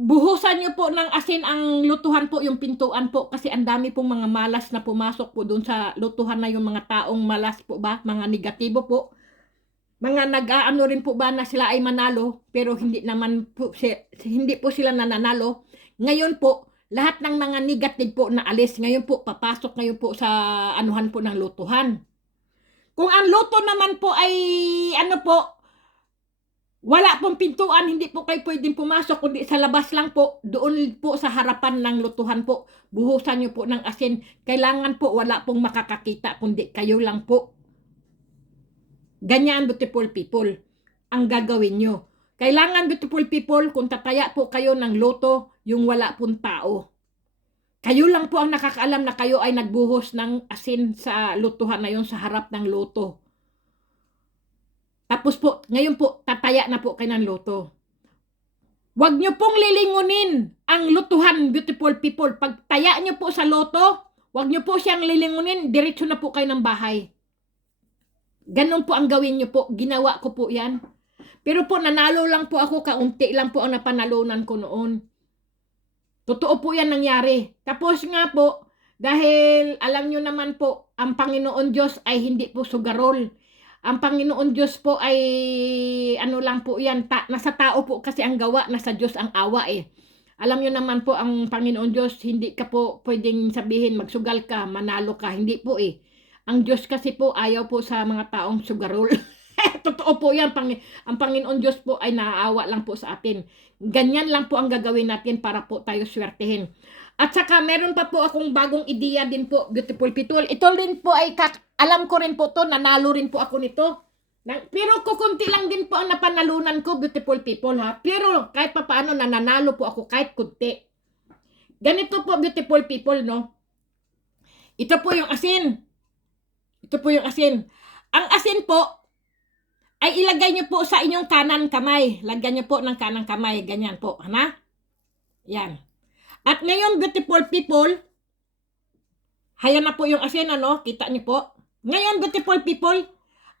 buhusan nyo po ng asin ang lutuhan po, yung pintuan po, kasi ang dami pong mga malas na pumasok po doon sa lutuhan na yung mga taong malas po ba, mga negatibo po. Mga nag-aano rin po ba na sila ay manalo, pero hindi naman po, hindi po sila nananalo. Ngayon po, lahat ng mga negative po na alis, ngayon po, papasok ngayon po sa anuhan po ng lutuhan. Kung ang luto naman po ay, ano po, wala pong pintuan, hindi po kayo pwedeng pumasok, kundi sa labas lang po, doon po sa harapan ng lutuhan po, buhusan nyo po ng asin. Kailangan po, wala pong makakakita, kundi kayo lang po. Ganyan, beautiful people, ang gagawin nyo. Kailangan, beautiful people, kung tataya po kayo ng loto, yung wala pong tao. Kayo lang po ang nakakaalam na kayo ay nagbuhos ng asin sa lutuhan na yun sa harap ng loto. Tapos po, ngayon po, tataya na po kayo ng loto. Huwag nyo pong lilingunin ang lutuhan, beautiful people. Pag taya nyo po sa loto, huwag nyo po siyang lilingunin, diretso na po kayo ng bahay. Ganon po ang gawin nyo po. Ginawa ko po yan. Pero po, nanalo lang po ako. Kaunti lang po ang napanalunan ko noon. Totoo po yan nangyari. Tapos nga po, dahil alam nyo naman po, ang Panginoon Diyos ay hindi po sugarol. Ang Panginoon Diyos po ay, ano lang po yan, nasa tao po kasi ang gawa, nasa Diyos ang awa eh. Alam nyo naman po, ang Panginoon Diyos, hindi ka po pwedeng sabihin, magsugal ka, manalo ka. Hindi po eh. Ang Diyos kasi po, ayaw po sa mga taong sugarol. Totoo po yan. Ang Panginoon Diyos po ay naaawa lang po sa atin. Ganyan lang po ang gagawin natin para po tayo swertehin. At saka meron pa po akong bagong ideya din po, beautiful people. Ito rin po ay, alam ko rin po to, nanalo rin po ako nito. Pero kukunti lang din po ang napanalunan ko, beautiful people ha. Pero kahit pa paano, nananalo po ako kahit kunti. Ganito po, beautiful people, no? Ito po yung asin. Ito po yung asin. Ang asin po, ay ilagay nyo po sa inyong kanan kamay. Lagyan nyo po ng kanang kamay. Ganyan po. Hana? Yan. At ngayon, beautiful people, hayan na po yung asin, ano? Kita nyo po. Ngayon, beautiful people,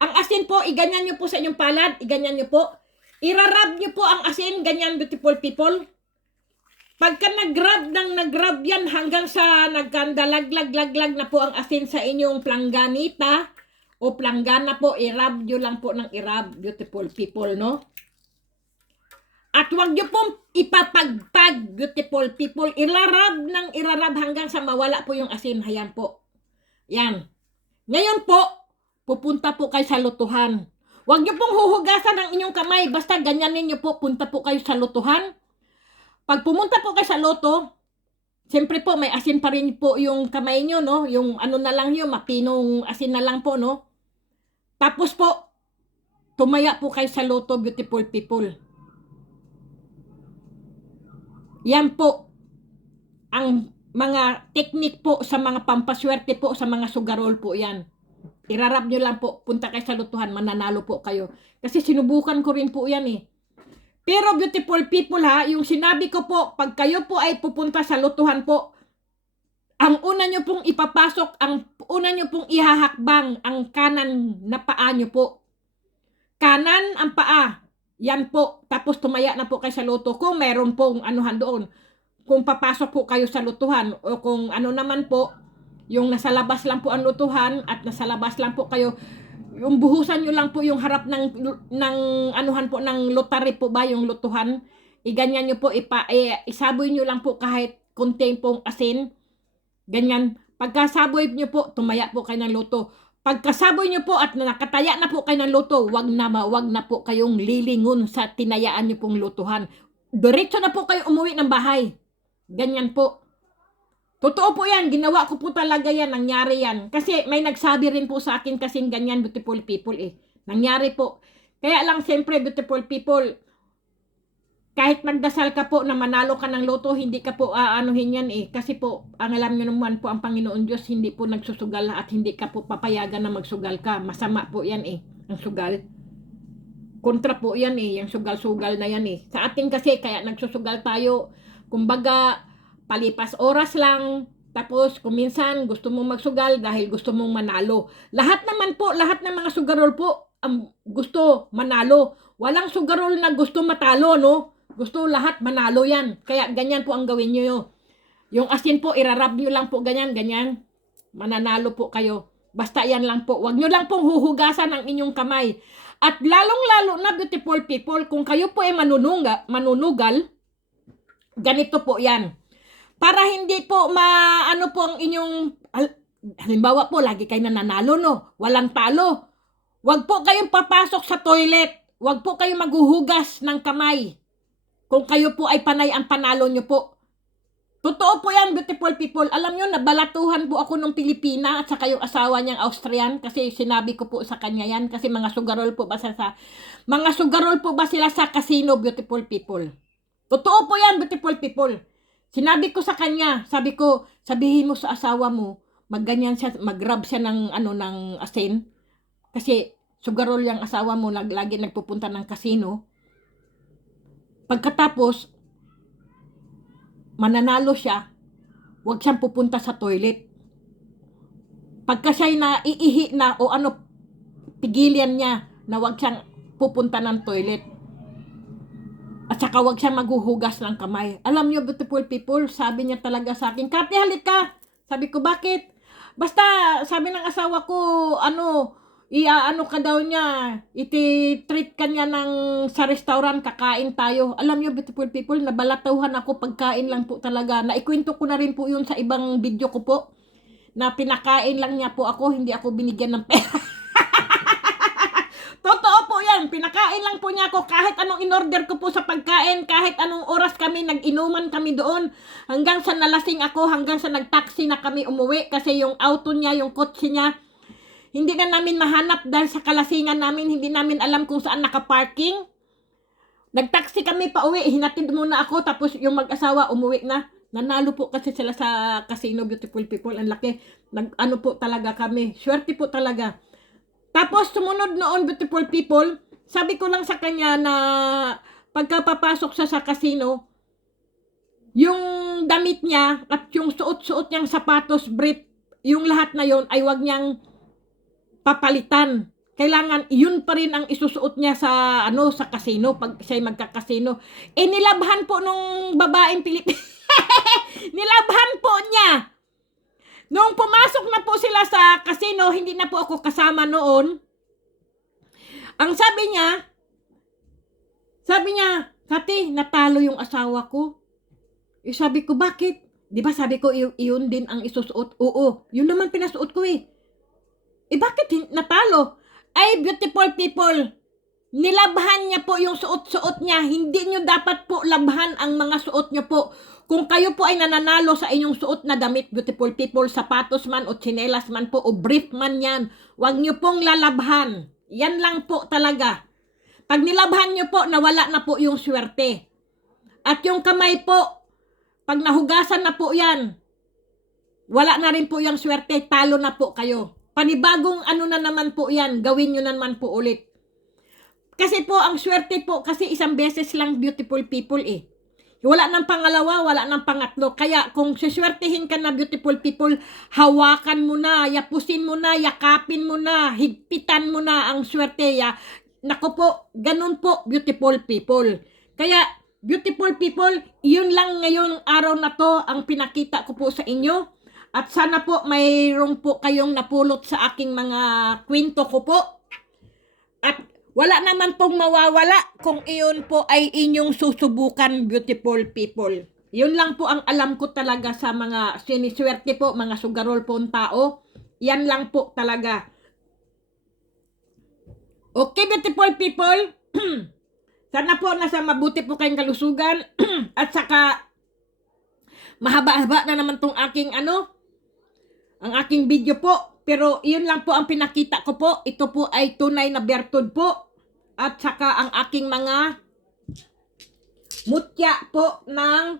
ang asin po, iganyan nyo po sa inyong palad. Iganyan nyo po. Irarab nyo po ang asin. Ganyan, beautiful people. Pagka nag-grab yan hanggang sa nagkandalaglag na po ang asin sa inyong plangganita o planggana po, irab nyo lang po ng irab, beautiful people, no? At huwag nyo pong ipapagpag, beautiful people, irarab hanggang sa mawala po yung asin. Hayan po. Yan. Ngayon po, pupunta po kayo sa lutuhan. Huwag nyo pong huhugasan ang inyong kamay, basta ganyanin nyo po, punta po kayo sa lutuhan. Pag pumunta po kayo sa loto, siyempre po may asin pa rin po yung kamay nyo, no? Yung ano na lang yun, mapinong asin na lang po, no? Tapos po, tumaya po kayo sa loto, beautiful people. Yan po ang mga technique po sa mga pampaswerte po sa mga sugarol po yan. Irarap nyo lang po, punta kayo sa lutuhan, mananalo po kayo. Kasi sinubukan ko rin po yan eh. Pero beautiful people ha, yung sinabi ko po, pag kayo po ay pupunta sa lutuhan po, ang una nyo pong ipapasok, ang una nyo pong ihahakbang, ang kanan na paa nyo po. Kanan ang paa, yan po. Tapos tumaya na po kayo sa luto. Kung meron pong anuhan doon, kung papasok po kayo sa lutuhan, o kung ano naman po, yung nasa labas lang po ang lutuhan, at nasa labas lang po kayo, yung buhusan nyo lang po yung harap ng anuhan po, ng lotary po ba, yung lutuhan, iganyan nyo po, isaboy nyo lang po kahit konting pong asin, ganyan. Pagkasaboy nyo po, tumaya po kayo ng luto. Pagkasaboy nyo po at nakataya na po kayo ng luto, wag na po kayong lilingon sa tinayaan nyo pong lutuhan. Diretso na po kayo umuwi ng bahay. Ganyan po. Totoo po yan, ginawa ko po talaga yan, nangyari yan. Kasi may nagsabi rin po sa akin kasing ganyan, beautiful people eh. Nangyari po. Kaya lang siyempre, beautiful people, kahit magdasal ka po na manalo ka ng loto, hindi ka po aanuhin yan eh. Kasi po, ang alam nyo naman po ang Panginoon Diyos, hindi po nagsusugal at hindi ka po papayagan na magsugal ka. Masama po yan eh, ang sugal. Kontra po yan eh, yung sugal-sugal na yan eh. Sa atin kasi, kaya nagsusugal tayo, kumbaga, palipas oras lang, tapos kung minsan gusto mong magsugal dahil gusto mong manalo. Lahat naman po, lahat ng mga sugarol po, gusto manalo. Walang sugarol na gusto matalo, no? Gusto lahat manalo yan. Kaya ganyan po ang gawin nyo. Yung asin po, irarab nyo lang po ganyan, ganyan. Mananalo po kayo. Basta yan lang po. Huwag nyo lang pong huhugasan ang inyong kamay. At lalong-lalo na, beautiful people, kung kayo po ay manunugal, ganito po yan. Para hindi po ano po ang inyong, halimbawa po, lagi kayo nananalo, no? Walang talo. Huwag po kayong papasok sa toilet. Huwag po kayong maghuhugas ng kamay. Kung kayo po ay panay ang panalo nyo po. Totoo po yan, beautiful people. Alam nyo, nabalatuhan po ako ng Pilipina at saka yung asawa niyang Austrian kasi sinabi ko po sa kanya yan kasi mga sugarol po ba mga sugarol po ba sila sa casino, beautiful people. Totoo po yan, beautiful people. Sinabi ko sa kanya, sabi ko, sabihin mo sa asawa mo, magganyan siya, mag-grab siya ng, ng asin. Kasi, sugarol yung asawa mo, lagi nagpupunta ng casino. Pagkatapos, mananalo siya, huwag siyang pupunta sa toilet. Pagka siya'y naiihi na, o pigilian niya, na huwag siyang pupunta ng toilet. At saka wag siya maghuhugas ng kamay. Alam niyo, beautiful people, sabi niya talaga sa akin, Kati, halika. Sabi ko, bakit? Basta, sabi ng asawa ko, ka daw niya, iti-treat ka niya sa restaurant, kakain tayo. Alam niyo, beautiful people, nabalatuhan ako, pagkain lang po talaga. Naikwento ko na rin po yun sa ibang video ko po, na pinakain lang niya po ako, hindi ako binigyan ng pera. Totoo po yan, pinakain lang po niya ako kahit anong in-order ko po sa pagkain, kahit anong oras kami, nag-inuman kami doon, hanggang sa nalasing ako, hanggang sa nag-taxi na kami umuwi, kasi yung auto niya, yung kotse niya, hindi na namin mahanap dahil sa kalasingan namin, hindi namin alam kung saan nakaparking. Nag-taxi kami pa uwi, hinatid muna ako, tapos yung mag-asawa umuwi na. Nanalo po kasi sila sa casino, beautiful people, ang laki. Po talaga kami, swerte po talaga. Tapos, sumunod noon, beautiful people, sabi ko lang sa kanya na pagkapapasok siya sa casino, yung damit niya at yung suot-suot niyang sapatos, brief, yung lahat na yon ay wag niyang papalitan. Kailangan, yun pa rin ang isusuot niya sa, sa casino, pag siya'y magkakasino. Nilabhan po nung babaeng Pilipina. Nilabhan po niya. Nung pumasok na po sila sa casino, hindi na po ako kasama noon. Ang sabi niya, Kati, natalo yung asawa ko. Sabi ko, bakit? Di ba sabi ko, iyon din ang isusuot? Oo, yun naman pinasuot ko eh. Bakit natalo? Ay, beautiful people, nilabhan niya po yung suot-suot niya. Hindi nyo dapat po labhan ang mga suot nyo po. Kung kayo po ay nananalo sa inyong suot na damit, beautiful people, sapatos man o tsinelas man po o brief man yan, huwag nyo pong lalabhan. Yan lang po talaga. Pag nilabhan nyo po, nawala na po yung swerte. At yung kamay po, pag nahugasan na po yan, wala na rin po yung swerte, talo na po kayo. Panibagong ano na naman po yan, gawin nyo naman po ulit. Kasi po, ang swerte po, kasi isang beses lang, beautiful people eh. Wala nang pangalawa, wala nang pangatlo. Kaya kung siswertihin ka na, beautiful people, hawakan mo na, yapusin mo na, yakapin mo na, higpitan mo na ang swerte. Nako po, ganun po, beautiful people. Kaya, beautiful people, yun lang ngayon araw na to ang pinakita ko po sa inyo. At sana po mayroon po kayong napulot sa aking mga kwento ko po. At wala naman pong mawawala kung iyon po ay inyong susubukan, beautiful people. Yun lang po ang alam ko talaga sa mga siniswerte po, mga sugarol po ang tao. Yan lang po talaga. Okay, beautiful people. Sana po nasa mabuti po kayong kalusugan. At saka mahaba-haba na naman tong aking ang aking video po. Pero yun lang po ang pinakita ko po. Ito po ay tunay na bertud po. At saka ang aking mga mutya po ng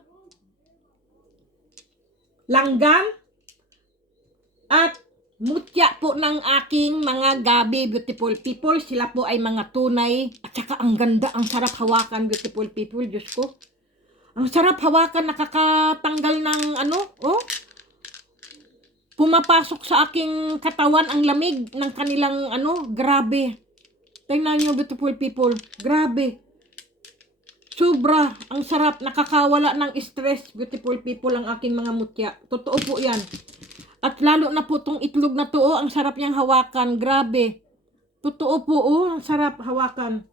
langgam. At mutya po ng aking mga gabi, beautiful people. Sila po ay mga tunay. At saka ang ganda, ang sarap hawakan, beautiful people. Diyos ko. Ang sarap hawakan, nakakatanggal ng pumapasok sa aking katawan ang lamig ng kanilang grabe. Tingnan nyo, beautiful people, grabe. Sobra, ang sarap, nakakawala ng stress, beautiful people, ang aking mga mutya. Totoo po yan. At lalo na po tong itlog na to, ang sarap niyang hawakan, grabe. Totoo po, ang sarap hawakan.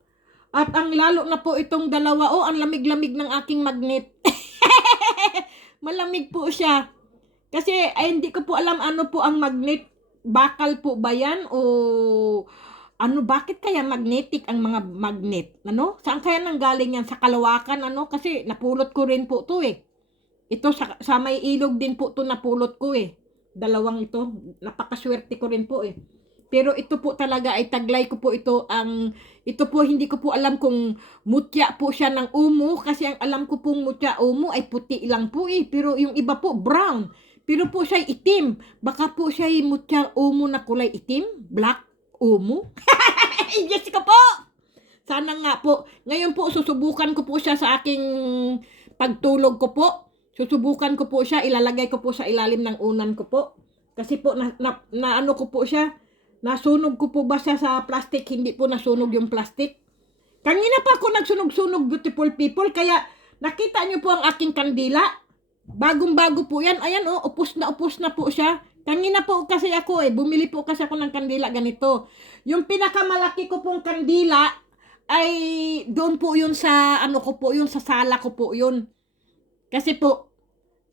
At ang lalo na po itong dalawa, ang lamig-lamig ng aking magnet. Malamig po siya. Kasi ay hindi ko po alam ano po ang magnet. Bakal po ba yan? O bakit kaya magnetic ang mga magnet? Saan kaya nanggaling yan? Sa Kalawakan, Kasi napulot ko rin po to eh. Ito sa may ilog din po to napulot ko eh. Dalawang ito. Napakaswerte ko rin po eh. Pero ito po talaga ay taglay ko po ito. Ito po hindi ko po alam kung mutya po siya ng umo. Kasi ang alam ko pong mutya umo ay puti lang po eh. Pero yung iba po brown. Pero po siya itim. Baka po siya mutya umo na kulay itim. Black umo. Diyos ko po. Sana nga po. Ngayon po susubukan ko po siya sa aking pagtulog ko po. Susubukan ko po siya. Ilalagay ko po sa ilalim ng unan ko po. Kasi po na ko po siya. Nasunog ko po ba siya sa plastic? Hindi po nasunog yung plastic. Kanina pa ako nagsunog-sunog, beautiful people. Kaya nakita nyo po ang aking kandila. Bagong-bago po yan. Ayan upos na po siya. Kanina po kasi ako bumili po kasi ako ng kandila ganito. Yung pinakamalaki ko pong kandila ay doon po yun sa ko po yun, sa sala ko po yun. Kasi po,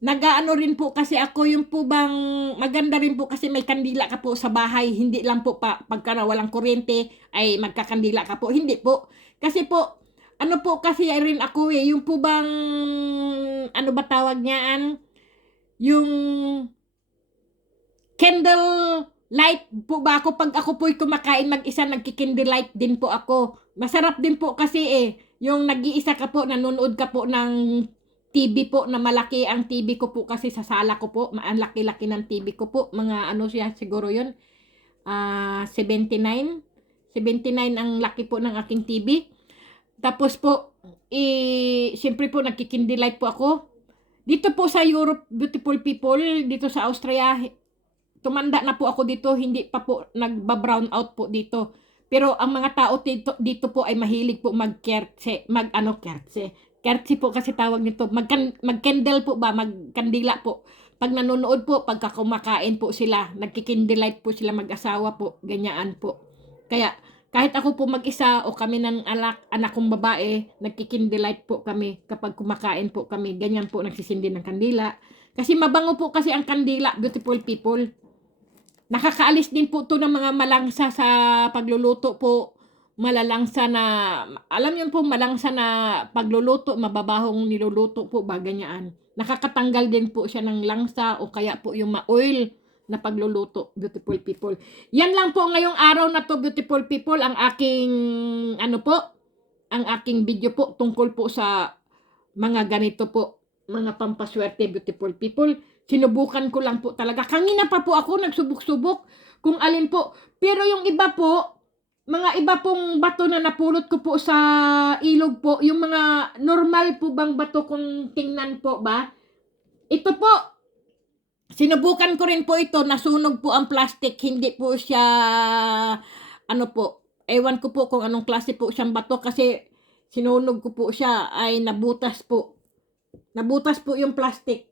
rin po kasi ako yung po bang maganda rin po kasi may kandila ka po sa bahay. Hindi lang po pagka walang kuryente ay magkakandila ka po. Hindi po. Kasi po, po kasi rin ako yung po bang, ba tawag niyaan? Yung candle light po ba ako? Pag ako po'y kumakain mag-isa, nagki-candle light din po ako. Masarap din po kasi yung nag-iisa ka po, nanonood ka po ng TV po na malaki ang TV ko po kasi sa sala ko po. Ang laki-laki ng TV ko po. Mga siya siguro yun. 79. 79 ang laki po ng aking TV. Tapos po, siyempre po nagki-candlelight po ako. Dito po sa Europe, beautiful people, dito sa Austria, tumanda na po ako dito, hindi pa po nagba-brown out po dito. Pero ang mga tao dito po ay mahilig po kertse Kertse po kasi tawag nito. Mag-candle po ba? Magkandila po. Pag nanonood po, pagka kumakain po sila, nagki-candlelight po sila mag-asawa po. Ganyaan po. Kaya, kahit ako po mag-isa o kami ng anak kong babae, nagki-candlelight po kami kapag kumakain po kami. Ganyan po nagsisindi ng kandila. Kasi mabango po kasi ang kandila, beautiful people. Nakakaalis din po to ng mga malangsa sa pagluluto po. Malalangsa na, alam niyo po, malangsa na pagluluto, mababahong niluluto po ba, ganyaan. Nakakatanggal din po siya ng langsa o kaya po yung ma-oil na pagluluto, beautiful people. Yan lang po ngayong araw na to, beautiful people, ang aking, ang aking video po tungkol po sa mga ganito po, mga pampaswerte, beautiful people. Sinubukan ko lang po talaga. Kanina pa po ako nagsubok-subok kung alin po. Pero yung iba po, mga iba pong bato na napulot ko po sa ilog po, yung mga normal po bang bato kung tingnan po ba? Ito po, sinubukan ko rin po ito, nasunog po ang plastic, hindi po siya, ano po, ewan ko po kung anong klase po siyang bato kasi sinunog ko po siya ay nabutas po. Nabutas po yung plastic.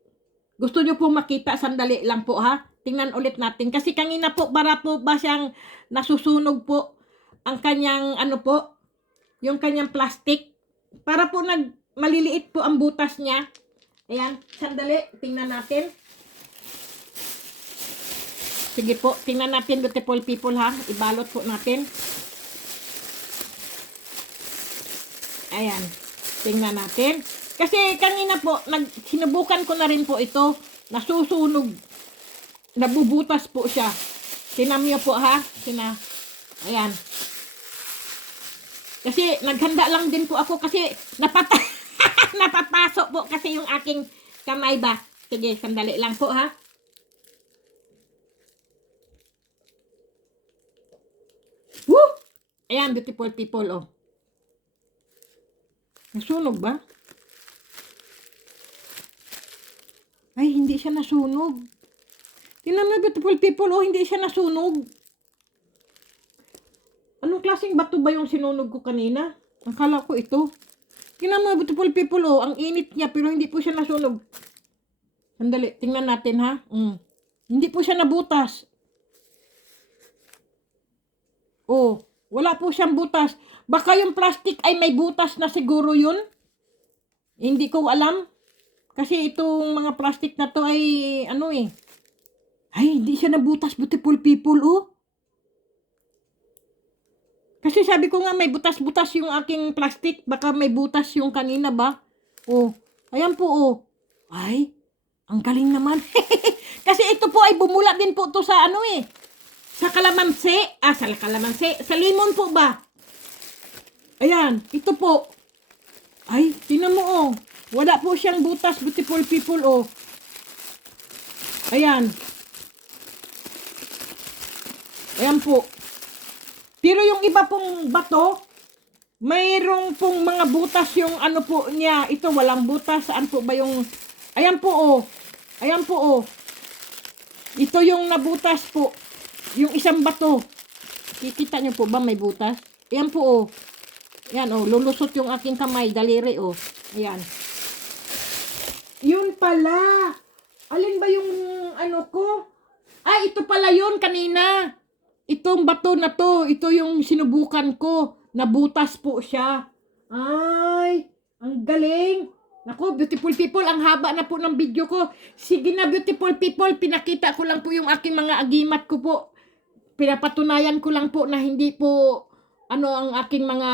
Gusto nyo po makita, sandali lang po ha. Tingnan ulit natin. Kasi kanina po, para po ba siyang nasusunog po ang kanyang ano po, yung kanyang plastic. Para po maliliit po ang butas niya. Ayan, sandali, tingnan natin. Sige po, tingnan natin beautiful people ha. Ibalot po natin. Ayan, tingnan natin. Kasi kanina po, sinubukan ko na rin po ito. Nasusunog. Nabubutas po siya. Tinam nyo po ha. Ayan. Kasi naghanda lang din po ako kasi napapasok po kasi yung aking kamay ba. Sige, sandali lang po ha. Woo! Ayan, beautiful people oh. Nasunog ba? Ay, hindi siya nasunog. Tingnan mo, beautiful people, oh, hindi siya nasunog. Anong klaseng bato ba yung sinunog ko kanina? Akala ko ito. Tingnan mo, beautiful people, oh, ang init niya, pero hindi po siya nasunog. Sandali, tingnan natin, ha? Hindi po siya nabutas. Oh, wala po siyang butas. Baka yung plastic ay may butas na siguro yun. Hindi ko alam. Kasi itong mga plastic na to ay, ano eh. Ay, hindi siya nabutas, beautiful people, oh. Kasi sabi ko nga may butas-butas yung aking plastic. Baka may butas yung kanina ba? Oh, ayan po, oh. Ay, ang galing naman. Kasi ito po ay bumula din po to sa ano eh. Sa kalamansi. Sa kalamansi. Sa limon po ba? Ayan, ito po. Ay, tingnan mo, oh. Wala po siyang butas, beautiful people, oh. Ayan. Ayan po. Pero yung iba pong bato, mayroong pong mga butas yung ano po niya. Ito, walang butas. Saan po ba yung... Ayan po, oh. Ayan po, oh. Ito yung nabutas po. Yung isang bato. Kikita nyo po ba may butas? Ayan po, oh. Ayan, oh. Lulusot yung aking kamay. Daliri, oh. Ayan. Yun pala. Alin ba yung ano ko? Ay, ito pala yun kanina. Itong bato na to, ito yung sinubukan ko. Nabutas po siya. Ay, ang galing. Naku, beautiful people, ang haba na po ng video ko. Sige na, beautiful people, pinakita ko lang po yung aking mga agimat ko po. Pinapatunayan ko lang po na hindi po, ang aking mga,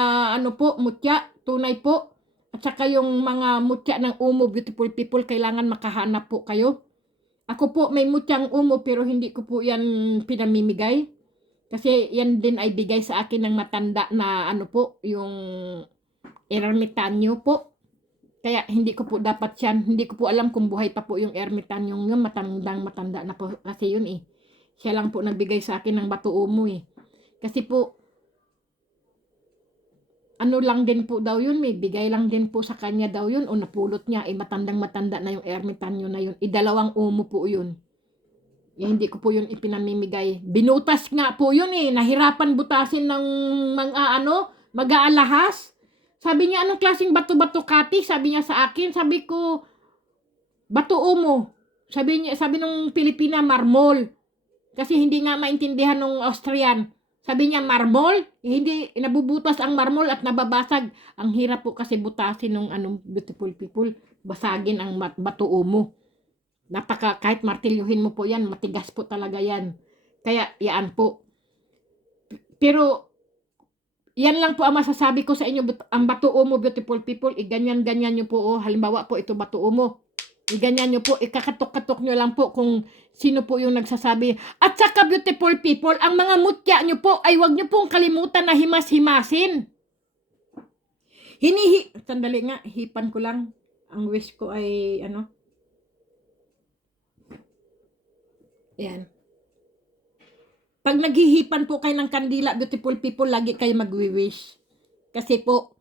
mutya, tunay po. At saka yung mga mutya ng umo, beautiful people, kailangan makahanap po kayo. Ako po, may mutyang umo, pero hindi ko po yan pinamimigay. Kasi yan din ay bigay sa akin ng matanda na yung ermitanyo po. Kaya hindi ko po dapat yan. Hindi ko po alam kung buhay pa po yung ermitanyo yun. Matanda na po kasi yun eh. Siya lang po nagbigay sa akin ng bato umo eh. Kasi po, ano lang din po daw yun, may bigay lang din po sa kanya daw yun o napulot niya, matanda na yung ermitanyo na yun. Idalawang umo po yun. Hindi ko po yun ipinamimigay. Binutas nga po yun eh. Nahirapan butasin ng mga mag-aalahas. Sabi niya, anong klaseng bato-bato kati? Sabi niya sa akin. Sabi ko, bato umo. Sabi nung Pilipina, marmol. Kasi hindi nga maintindihan ng Austrian. Sabi niya, marmol? Hindi, nabubutas ang marmol at nababasag. Ang hirap po kasi butasin ng beautiful people. Basagin ang bato umo. Kahit martilyuhin mo po yan, matigas po talaga yan. Kaya, yan po. Pero, yan lang po ang masasabi ko sa inyo, ang bato umo, beautiful people, ganyan-ganyan nyo po, oh. Halimbawa po, ito bato umo. Ganyan nyo po, ikakatok-katok nyo lang po kung sino po yung nagsasabi. At saka, beautiful people, ang mga mutya nyo po, ay wag nyo pong kalimutan na himas-himasin. Sandali nga, hipan ko lang. Ang wish ko ay, Ayan. Pag naghihipan po kayo ng kandila, beautiful people, lagi kayo magwi-wish. Kasi po,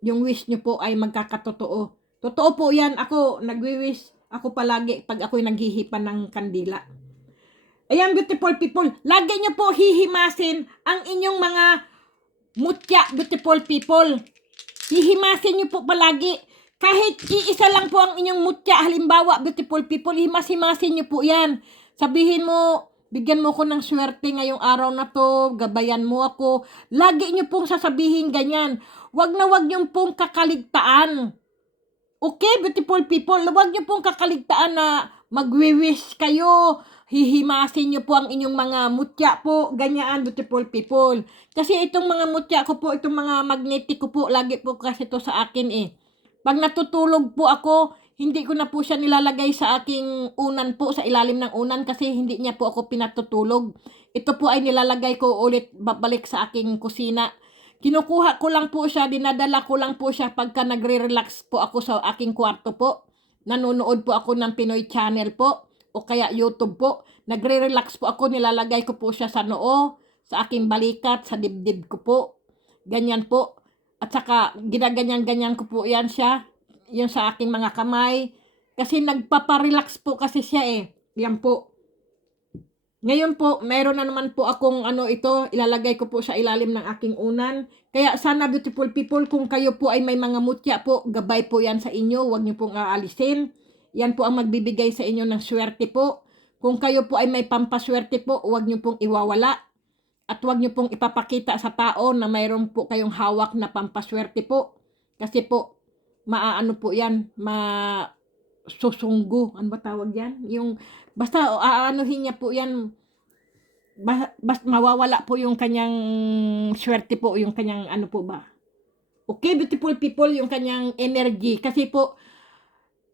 yung wish nyo po ay magkakatotoo. Totoo po yan. Ako, nagwi-wish ako palagi pag ako'y naghihipan ng kandila. Ayan, beautiful people, lagi nyo po hihimasin ang inyong mga mutya, beautiful people. Hihimasin nyo po palagi. Kahit iisa lang po ang inyong mutya, halimbawa, beautiful people, himas-himasin nyo po yan. Sabihin mo, bigyan mo ko ng swerte ngayong araw na to, gabayan mo ako. Lagi nyo pong sasabihin ganyan. Wag na wag nyo pong kakaligtaan. Okay, beautiful people, wag nyo pong kakaligtaan na magwi-wish kayo. Hihimasin nyo po ang inyong mga mutya po, ganyan, beautiful people. Kasi itong mga mutya ko po, itong mga magnetic ko po, lagi po kasi to sa akin eh. Pag natutulog po ako, hindi ko na po siya nilalagay sa aking unan po, sa ilalim ng unan, kasi hindi niya po ako pinatutulog. Ito po ay nilalagay ko ulit babalik sa aking kusina. Kinukuha ko lang po siya, dinadala ko lang po siya pagka nagre-relax po ako sa aking kwarto po. Nanonood po ako ng Pinoy channel po, o kaya YouTube po. Nagre-relax po ako, nilalagay ko po siya sa noo, sa aking balikat, sa dibdib ko po. Ganyan po. At saka ginaganyan-ganyan ko po yan siya, yung sa aking mga kamay. Kasi nagpaparelax po kasi siya eh. Yan po. Ngayon po, mayroon na naman po akong ito, ilalagay ko po sa ilalim ng aking unan. Kaya sana beautiful people, kung kayo po ay may mga mutya po, gabay po yan sa inyo, huwag niyo pong aalisin. Yan po ang magbibigay sa inyo ng swerte po. Kung kayo po ay may pampaswerte po, huwag niyo pong iwawala. At huwag niyo pong ipapakita sa tao na mayroon po kayong hawak na pampaswerte po. Kasi po, maano po yan, susunggo. Ano ba tawag yan? Yung, basta aanuhin niya po yan, basta mawawala po yung kanyang swerte po, yung kanyang ano po ba. Okay, beautiful people, yung kanyang energy. Kasi po,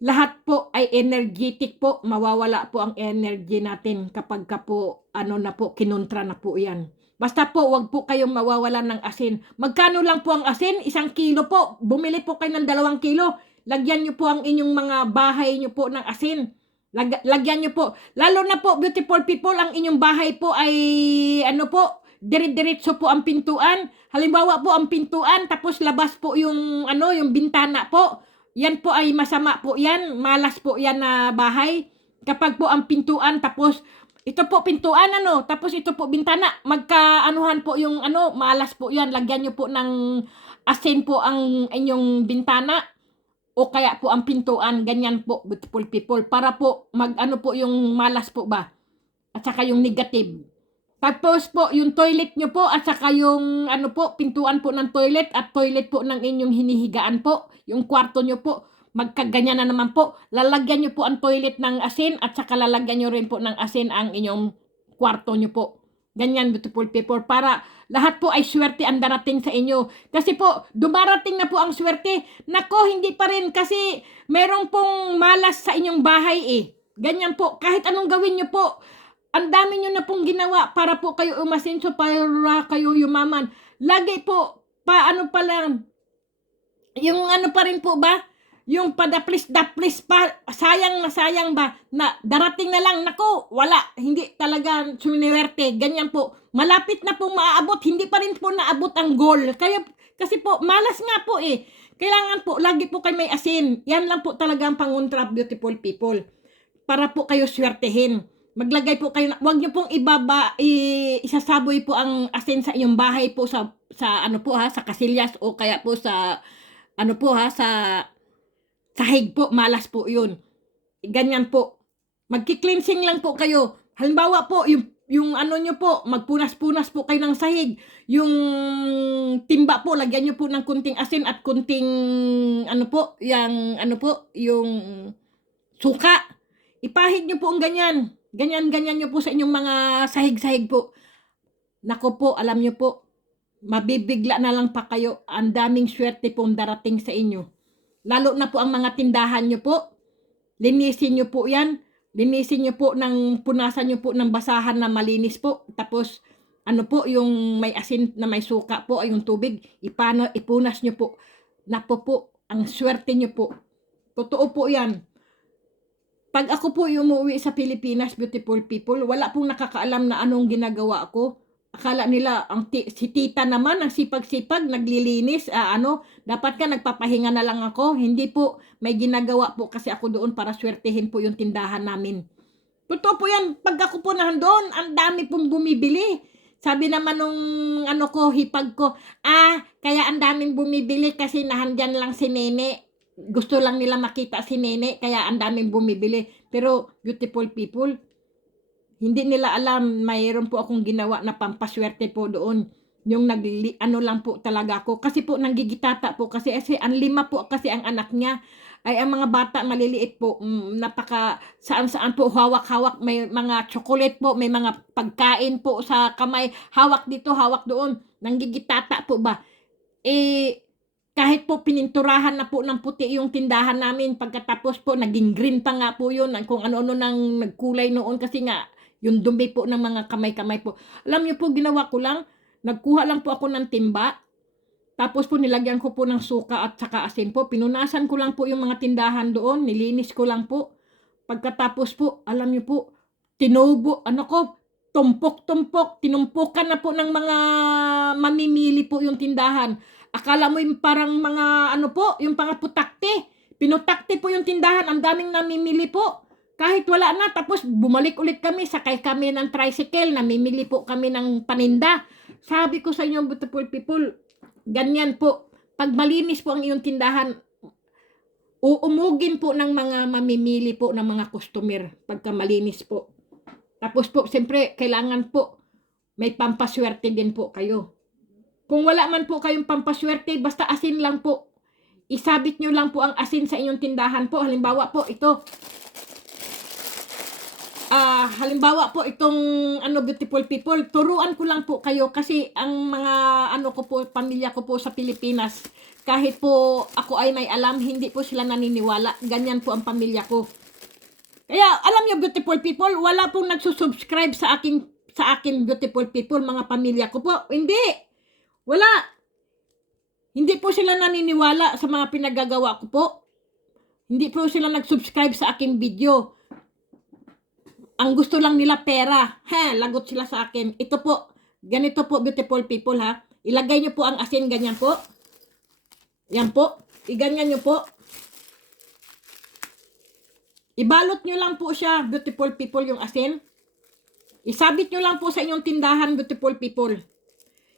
lahat po ay energetic po, mawawala po ang energy natin kapag ka po, na po, kinontra na po yan. Basta po, wag po kayong mawawalan ng asin. Magkano lang po ang asin? 1 kilo po. Bumili po kayo ng 2 kilo. Lagyan nyo po ang inyong mga bahay nyo po ng asin. Lagyan nyo po. Lalo na po, beautiful people, ang inyong bahay po ay, dire-diretso po ang pintuan. Halimbawa po ang pintuan, tapos labas po yung, yung bintana po. Yan po ay masama po yan. Malas po yan na bahay. Kapag po ang pintuan, tapos ito po pintuan tapos ito po bintana, magkaanuhan po yung malas po yan. Lagyan nyo po ng asin po ang inyong bintana o kaya po ang pintuan, ganyan po, beautiful people, para po po yung malas po ba at saka yung negative. Tapos po yung toilet nyo po at saka yung pintuan po ng toilet at toilet po ng inyong hinihigaan po, yung kwarto nyo po, magkaganyan na naman po. Lalagyan nyo po ang toilet ng asin at saka lalagyan nyo rin po ng asin ang inyong kwarto nyo po. Ganyan, beautiful people, para lahat po ay swerte ang darating sa inyo. Kasi po, dumarating na po ang swerte. Nako, hindi pa rin kasi meron pong malas sa inyong bahay eh. Ganyan po, kahit anong gawin nyo po, ang dami nyo na pong ginawa para po kayo umasenso, para kayo yumaman. Lagi po, pa lang, yung pa rin po ba? Yung padaplis-daplis pa, sayang na sayang ba, na darating na lang, nako, wala, hindi talaga suminiwerte, ganyan po. Malapit na pong maaabot, hindi pa rin po naabot ang goal. Kaya, kasi po, malas nga po eh. Kailangan po, lagi po kayo may asin. Yan lang po talaga ang panguntra, beautiful people. Para po kayo swertehin. Maglagay po kayo, wag niyo pong isasaboy po ang asin sa inyong bahay po sa sa kasilyas o kaya po sa sa sahig po, malas po yun. Ganyan po. Magki-cleansing lang po kayo. Halimbawa po, yung nyo po, magpunas-punas po kayo ng sahig. Yung timba po, lagyan nyo po ng kunting asin at kunting yung suka. Ipahid nyo po ang ganyan. Ganyan nyo po sa inyong mga sahig-sahig po. Nako po, alam nyo po, mabibigla na lang pa kayo. Ang daming swerte pong darating sa inyo. Lalo na po ang mga tindahan nyo po. Linisin nyo po yan. Linisin nyo po punasan nyo po ng basahan na malinis po. Tapos, yung may asin na may suka po, ay yung tubig. Ipunas nyo po. Napo po, ang swerte nyo po. Totoo po yan. Pag ako po umuwi sa Pilipinas, beautiful people, wala pong nakakaalam na anong ginagawa ko. Akala nila si tita naman ang sipag-sipag, naglilinis, dapat ka nagpapahinga na lang ako. Hindi po, may ginagawa po kasi ako doon para swertehin po yung tindahan namin. Totoo po yan, pag ako po nandoon, ang dami pong bumibili. Sabi naman nung hipag ko, kaya ang daming bumibili kasi nahandyan lang si Nene. Gusto lang nila makita si Nene, kaya ang daming bumibili. Pero beautiful people, hindi nila alam, mayroon po akong ginawa na pampaswerte po doon. Yung lang po talaga ako. Kasi po nanggigitata po kasi ang 5 po kasi ang anak niya. Ay ang mga bata maliliit po, napaka saan-saan po hawak-hawak, may mga chocolate po, may mga pagkain po sa kamay, hawak dito, hawak doon. Nanggigitata po ba? Kahit po pininturahan na po ng puti yung tindahan namin, pagkatapos po naging green pa nga po yun, kung ano-ano nang nagkulay noon kasi nga yung dumi po ng mga kamay-kamay po. Alam niyo po, ginawa ko lang, nagkuha lang po ako ng timba, tapos po nilagyan ko po ng suka at saka asin po. Pinunasan ko lang po yung mga tindahan doon, nilinis ko lang po. Pagkatapos po, alam niyo po, tumpok-tumpok, tinumpukan na po ng mga mamimili po yung tindahan. Akala mo yung parang mga yung mga putakte. Pinutakte po yung tindahan, ang daming namimili po. Kahit wala na, tapos bumalik ulit kami, sakay kami ng tricycle, namimili po kami ng paninda. Sabi ko sa inyo, beautiful people, ganyan po. Pag malinis po ang iyong tindahan, uumugin po ng mga mamimili po ng mga customer pagka malinis po. Tapos po, siyempre, kailangan po may pampaswerte din po kayo. Kung wala man po kayong pampaswerte, basta asin lang po. Isabit nyo lang po ang asin sa inyong tindahan po. Halimbawa po, halimbawa po itong beautiful people, turuan ko lang po kayo kasi ang mga pamilya ko po sa Pilipinas, kahit po ako ay may alam, hindi po sila naniniwala. Ganyan po ang pamilya ko. Kaya alam niyo, beautiful people, wala pong nagsusubscribe sa akin beautiful people, mga pamilya ko po. Hindi. Wala. Hindi po sila naniniwala sa mga pinagagawa ko po. Hindi po sila nag-subscribe sa aking video. Ang gusto lang nila pera. Lagot sila sa akin. Ito po, ganito po beautiful people ha. Ilagay nyo po ang asin, ganyan po. Yan po. Iganyan nyo po. Ibalot nyo lang po siya, beautiful people, yung asin. Isabit nyo lang po sa inyong tindahan, beautiful people.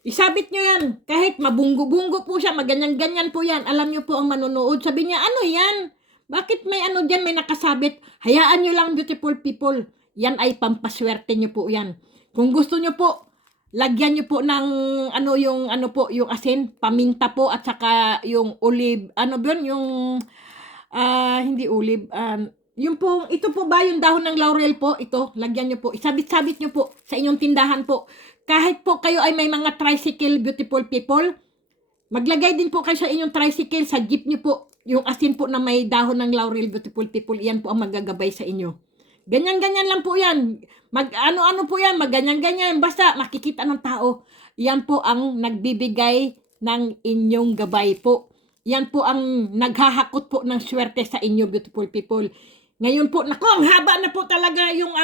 Isabit nyo yan. Kahit mabunggo-bunggo po siya, maganyan-ganyan po yan. Alam nyo po ang manonood. Sabi niya, ano yan? Bakit may dyan, may nakasabit? Hayaan nyo lang, beautiful people. Yan ay pampaswerte nyo po yan. Kung gusto nyo po, lagyan nyo po ng yung asin, paminta po, at saka yung olive, hindi olive, ito po ba yung dahon ng laurel po? Ito, lagyan nyo po. Isabit-sabit nyo po sa inyong tindahan po. Kahit po kayo ay may mga tricycle, beautiful people, maglagay din po kayo sa inyong tricycle, sa jeep nyo po, yung asin po na may dahon ng laurel, beautiful people, yan po ang magagabay sa inyo. Ganyan-ganyan lang po yan. Po yan, magganyan-ganyan. Basta makikita ng tao. Yan po ang nagbibigay ng inyong gabay po. Yan po ang naghahakot po ng swerte sa inyo, beautiful people. Ngayon po, ang haba na po talaga yung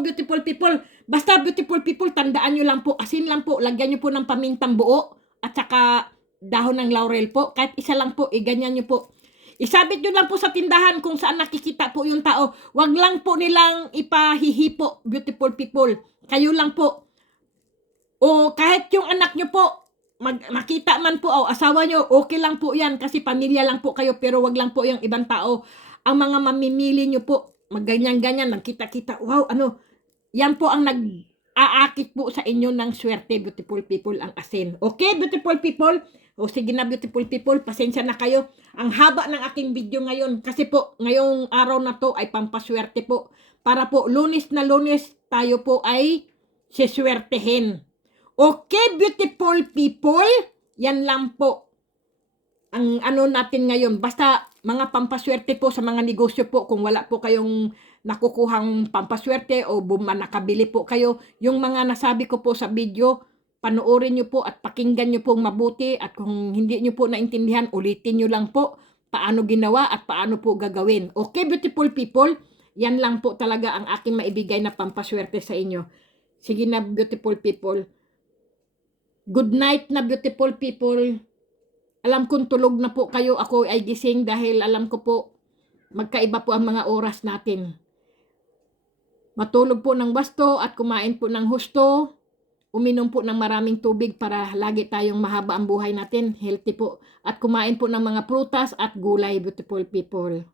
beautiful people. Basta beautiful people, tandaan nyo lang po, asin lang po, lagyan nyo po ng pamintang buo at saka dahon ng laurel po. Kahit isa lang po, ganyan nyo po. Isabit nyo lang po sa tindahan kung saan nakikita po yung tao. Wag lang po nilang ipahihipo, beautiful people. Kayo lang po. O kahit yung anak nyo po, makita man po, asawa nyo, okay lang po yan kasi pamilya lang po kayo, pero wag lang po yung ibang tao. Ang mga mamimili nyo po, magganyan-ganyan, nagkita-kita, wow, yan po ang nag-aakit po sa inyo ng swerte, beautiful people, ang asin. Okay, beautiful people? O sige na, beautiful people, pasensya na kayo. Ang haba ng aking video ngayon kasi po ngayong araw na to ay pampaswerte po. Para po Lunes na Lunes tayo po ay siswertehin. Okay, beautiful people? Yan lang po ang natin ngayon. Basta mga pampaswerte po sa mga negosyo po. Kung wala po kayong nakukuhang pampaswerte o nakabili po kayo, yung mga nasabi ko po sa video, panoorin nyo po at pakinggan nyo po mabuti, at kung hindi nyo po naintindihan, ulitin nyo lang po paano ginawa at paano po gagawin. Okay, beautiful people? Yan lang po talaga ang aking maibigay na pampaswerte sa inyo. Sige na, beautiful people. Good night na, beautiful people. Alam kong tulog na po kayo. Ako ay gising dahil alam ko po magkaiba po ang mga oras natin. Matulog po ng basto at kumain po ng husto. Uminom po ng maraming tubig para lagi tayong mahaba ang buhay natin. Healthy po. At kumain po ng mga prutas at gulay, beautiful people.